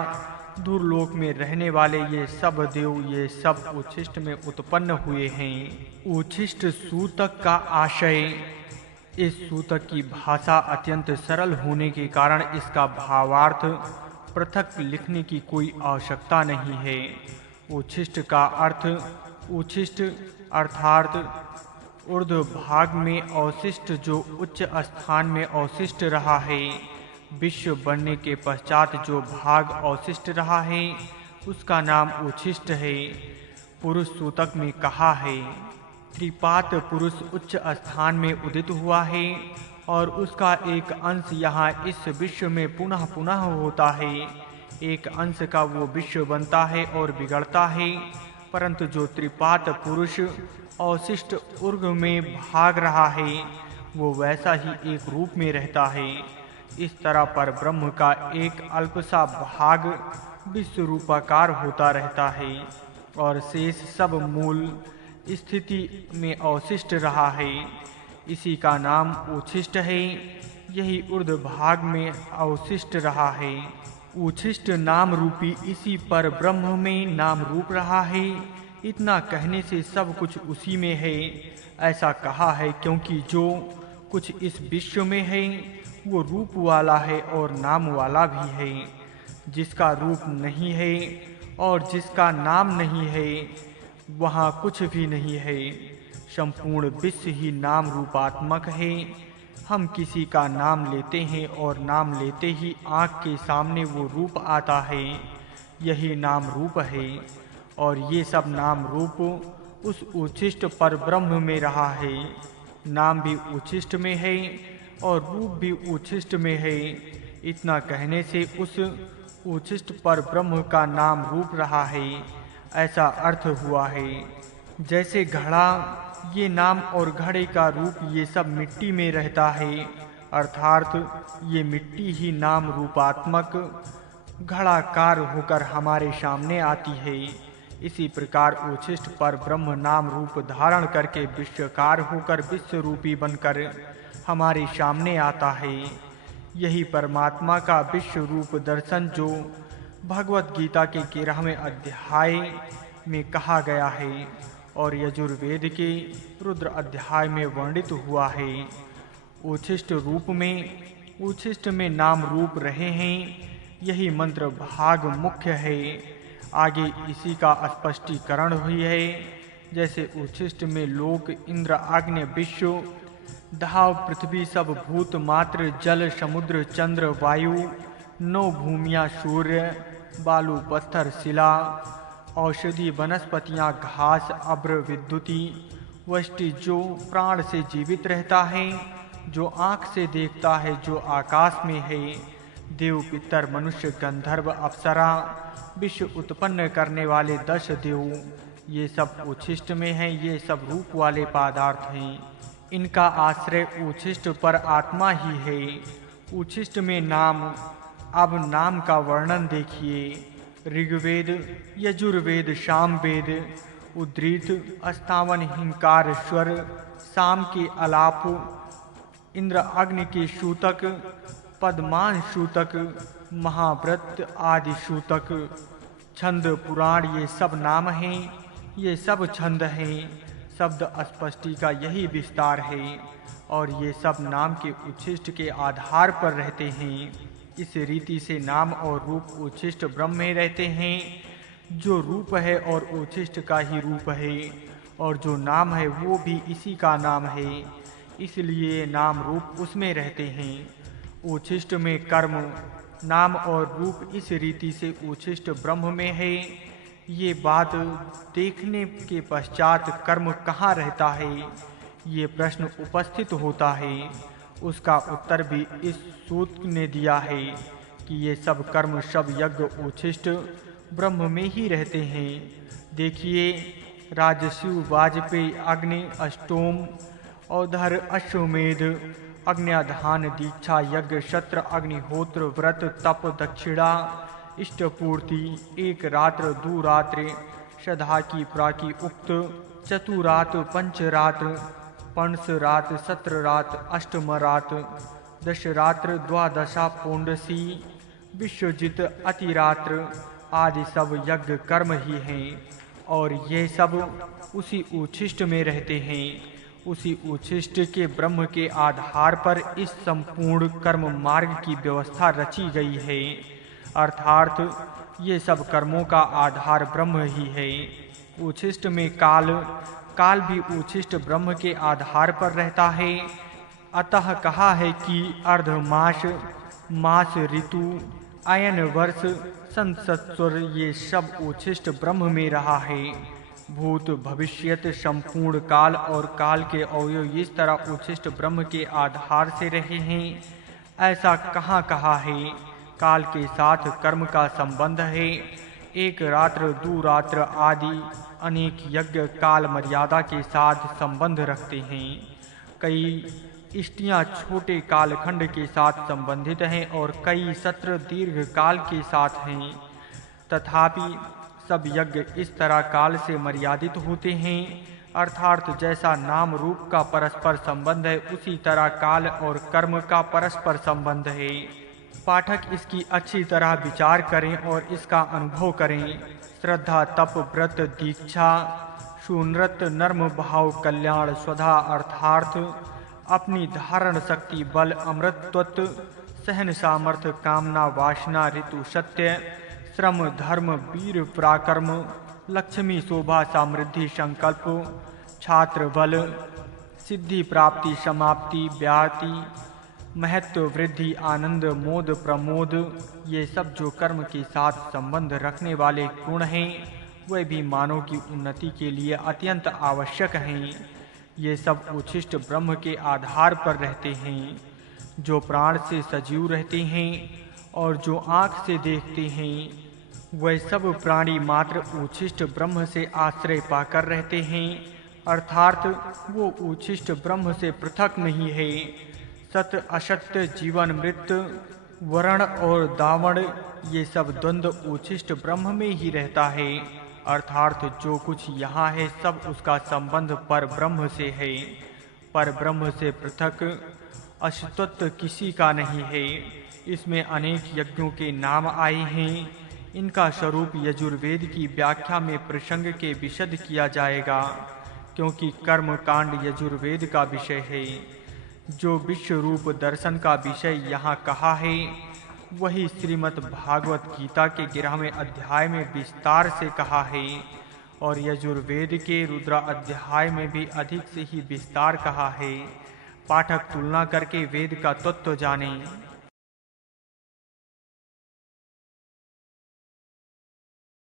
दूरलोक में रहने वाले ये सब देव ये सब उच्छिष्ट में उत्पन्न हुए हैं। उच्छिष्ट सूतक का आशय इस सूतक की भाषा अत्यंत सरल होने के कारण इसका भावार्थ पृथक लिखने की कोई आवश्यकता नहीं है। उच्छिष्ट का अर्थ उच्छिष्ट अर्थात ऊर्ध्व भाग में अवशिष्ट जो उच्च स्थान में अवशिष्ट रहा है। विश्व बनने के पश्चात जो भाग अवशिष्ट रहा है उसका नाम उच्छिष्ट है। पुरुष सूतक में कहा है, त्रिपात पुरुष उच्च स्थान में उदित हुआ है और उसका एक अंश यहाँ इस विश्व में पुनः पुनः होता है। एक अंश का वो विश्व बनता है और बिगड़ता है, परंतु जो त्रिपात पुरुष अवशिष्ट ऊर्ध्व में भाग रहा है वो वैसा ही एक रूप में रहता है। इस तरह पर ब्रह्म का एक अल्प सा भाग विश्व रूपाकार होता रहता है और शेष सब मूल स्थिति में अवशिष्ट रहा है। इसी का नाम उच्छिष्ट है। यही ऊर्ध्व भाग में अवशिष्ट रहा है। उच्छिष्ट नाम रूपी इसी पर ब्रह्म में नाम रूप रहा है। इतना कहने से सब कुछ उसी में है ऐसा कहा है, क्योंकि जो कुछ इस विश्व में है वो रूप वाला है और नाम वाला भी है। जिसका रूप नहीं है और जिसका नाम नहीं है वहाँ कुछ भी नहीं है। संपूर्ण विश्व ही नाम रूपात्मक है। हम किसी का नाम लेते हैं और नाम लेते ही आँख के सामने वो रूप आता है, यही नाम रूप है। और ये सब नाम रूप उस उच्छिष्ट पर ब्रह्म में रहा है। नाम भी उच्छिष्ट में है और रूप भी उच्छिष्ट में है। इतना कहने से उस उच्छिष्ट पर ब्रह्म का नाम रूप रहा है ऐसा अर्थ हुआ है। जैसे घड़ा, ये नाम और घड़े का रूप ये सब मिट्टी में रहता है, अर्थात ये मिट्टी ही नाम रूपात्मक घड़ाकार होकर हमारे सामने आती है। इसी प्रकार उच्छिष्ट पर ब्रह्म नाम रूप धारण करके विश्वकार होकर विश्व रूपी बनकर हमारे सामने आता है। यही परमात्मा का विश्व रूप दर्शन जो भगवत गीता के 13वें अध्याय में कहा गया है और यजुर्वेद के रुद्र अध्याय में वर्णित हुआ है। उच्छिष्ट रूप में उच्छिष्ट में नाम रूप रहे हैं, यही मंत्र भाग मुख्य है। आगे इसी का स्पष्टीकरण हुई है। जैसे उच्छिष्ट में लोक, इंद्र, अग्नि, विश्व, धाव, पृथ्वी, सब भूत मात्र, जल, समुद्र, चंद्र, वायु, 9 भूमियाँ, सूर्य, बालू, पत्थर, शिला, औषधि, वनस्पतियाँ, घास, अब्र, विद्युती, वष्टि, जो प्राण से जीवित रहता है, जो आँख से देखता है, जो आकाश में है, देव, पितर, मनुष्य, गंधर्व, अप्सरा, विश्व उत्पन्न करने वाले 10 देव, ये सब उच्छिष्ट में हैं। ये सब रूप वाले पदार्थ हैं। इनका आश्रय उच्छिष्ट पर आत्मा ही है। उच्छिष्ट में नाम। अब नाम का वर्णन देखिए। ऋग्वेद, यजुर्वेद, सामवेद, उद्धृत, अस्तावन, हिंकार, स्वर, साम के अलाप, इंद्र, अग्नि के सूतक, पद्मान सूतक, महाव्रत आदि सूतक, छंद, पुराण, ये सब नाम हैं। ये सब छंद हैं। शब्द स्पष्टि का यही विस्तार है और ये सब नाम के उच्छिष्ट के आधार पर रहते हैं। इस रीति से नाम और रूप उच्छिष्ट ब्रह्म में रहते हैं। जो रूप है और उच्छिष्ट का ही रूप है और जो नाम है वो भी इसी का नाम है, इसलिए नाम रूप उसमें रहते हैं। उच्छिष्ट में कर्म, नाम और रूप इस रीति से उच्छिष्ट ब्रह्म में है। ये बात देखने के पश्चात कर्म कहाँ रहता है, ये प्रश्न उपस्थित होता है। उसका उत्तर भी इस सूत्र ने दिया है कि ये सब कर्म, सब यज्ञ उच्छिष्ट ब्रह्म में ही रहते हैं। देखिए, राजस्व, वाजपेयी, अग्नि, अष्टोम, औधर, अश्वमेध, अग्न्याधान, दीक्षा, यज्ञ, शस्त्र, अग्निहोत्र, व्रत, तप, दक्षिणा, इष्टपूर्ति, एक रात्र, 2 रात्रि, श्रद्धा की, प्राकी, उक्त, चतुरात, पंचरात्र, पंच रात, 17 रात, अष्टम रात, 10 रात्र, द्वादशा, पौंडसी, विश्वजित, अतिरात्र आदि सब यज्ञ कर्म ही हैं और ये सब उसी उच्छिष्ट में रहते हैं। उसी उच्छिष्ट के ब्रह्म के आधार पर इस संपूर्ण कर्म मार्ग की व्यवस्था रची गई है। अर्थात ये सब कर्मों का आधार ब्रह्म ही है। उच्छिष्ट में काल भी उच्छिष्ट ब्रह्म के आधार पर रहता है। अतः कहा है कि अर्धमास, मास, ऋतु, अयन, वर्ष, संवत्सर ये सब उच्छिष्ट ब्रह्म में रहा है। भूत, भविष्यत, संपूर्ण काल और काल के अवयव इस तरह उच्छिष्ट ब्रह्म के आधार से रहे हैं। ऐसा कहाँ कहा है? काल के साथ कर्म का संबंध है। एक रात्र, दो रात्र आदि अनेक यज्ञ काल मर्यादा के साथ संबंध रखते हैं। कई इष्टियां छोटे कालखंड के साथ संबंधित हैं और कई सत्र दीर्घ काल के साथ हैं। तथापि सब यज्ञ इस तरह काल से मर्यादित होते हैं। अर्थात जैसा नाम रूप का परस्पर संबंध है, उसी तरह काल और कर्म का परस्पर संबंध है। पाठक इसकी अच्छी तरह विचार करें और इसका अनुभव करें। श्रद्धा, तप, व्रत, दीक्षा, सुनृत, नर्म भाव, कल्याण, स्वधा अर्थार्थ, अपनी धारण शक्ति, बल, अमृतत्व, सहन सामर्थ्य, कामना, वासना, ऋतु, सत्य, श्रम, धर्म, वीर, पराक्रम, लक्ष्मी, शोभा, समृद्धि, संकल्प, छात्र, बल, सिद्धि, प्राप्ति, समाप्ति, व्याप्ति, महत्व, वृद्धि, आनंद, मोद, प्रमोद, ये सब जो कर्म के साथ संबंध रखने वाले गुण हैं, वे भी मानव की उन्नति के लिए अत्यंत आवश्यक हैं। ये सब उच्छिष्ट ब्रह्म के आधार पर रहते हैं। जो प्राण से सजीव रहते हैं और जो आँख से देखते हैं, वह सब प्राणी मात्र उच्छिष्ट ब्रह्म से आश्रय पाकर रहते हैं। अर्थात वो उच्छिष्ट ब्रह्म से पृथक नहीं है। सत्य, असत्य, जीवन, मृत्यु, वर्ण और दावण, ये सब द्वंद्व उच्छिष्ट ब्रह्म में ही रहता है। अर्थात जो कुछ यहाँ है सब उसका संबंध पर ब्रह्म से है। पर ब्रह्म से पृथक अस्तित्व किसी का नहीं है। इसमें अनेक यज्ञों के नाम आए हैं। इनका स्वरूप यजुर्वेद की व्याख्या में प्रसंग के विशद किया जाएगा, क्योंकि कर्म कांड यजुर्वेद का विषय है। जो विश्व रूप दर्शन का विषय यहाँ कहा है, वही श्रीमद् भागवत गीता के 11वें अध्याय में विस्तार से कहा है और यजुर्वेद के रुद्र अध्याय में भी अधिक से ही विस्तार कहा है। पाठक तुलना करके वेद का तत्व जाने।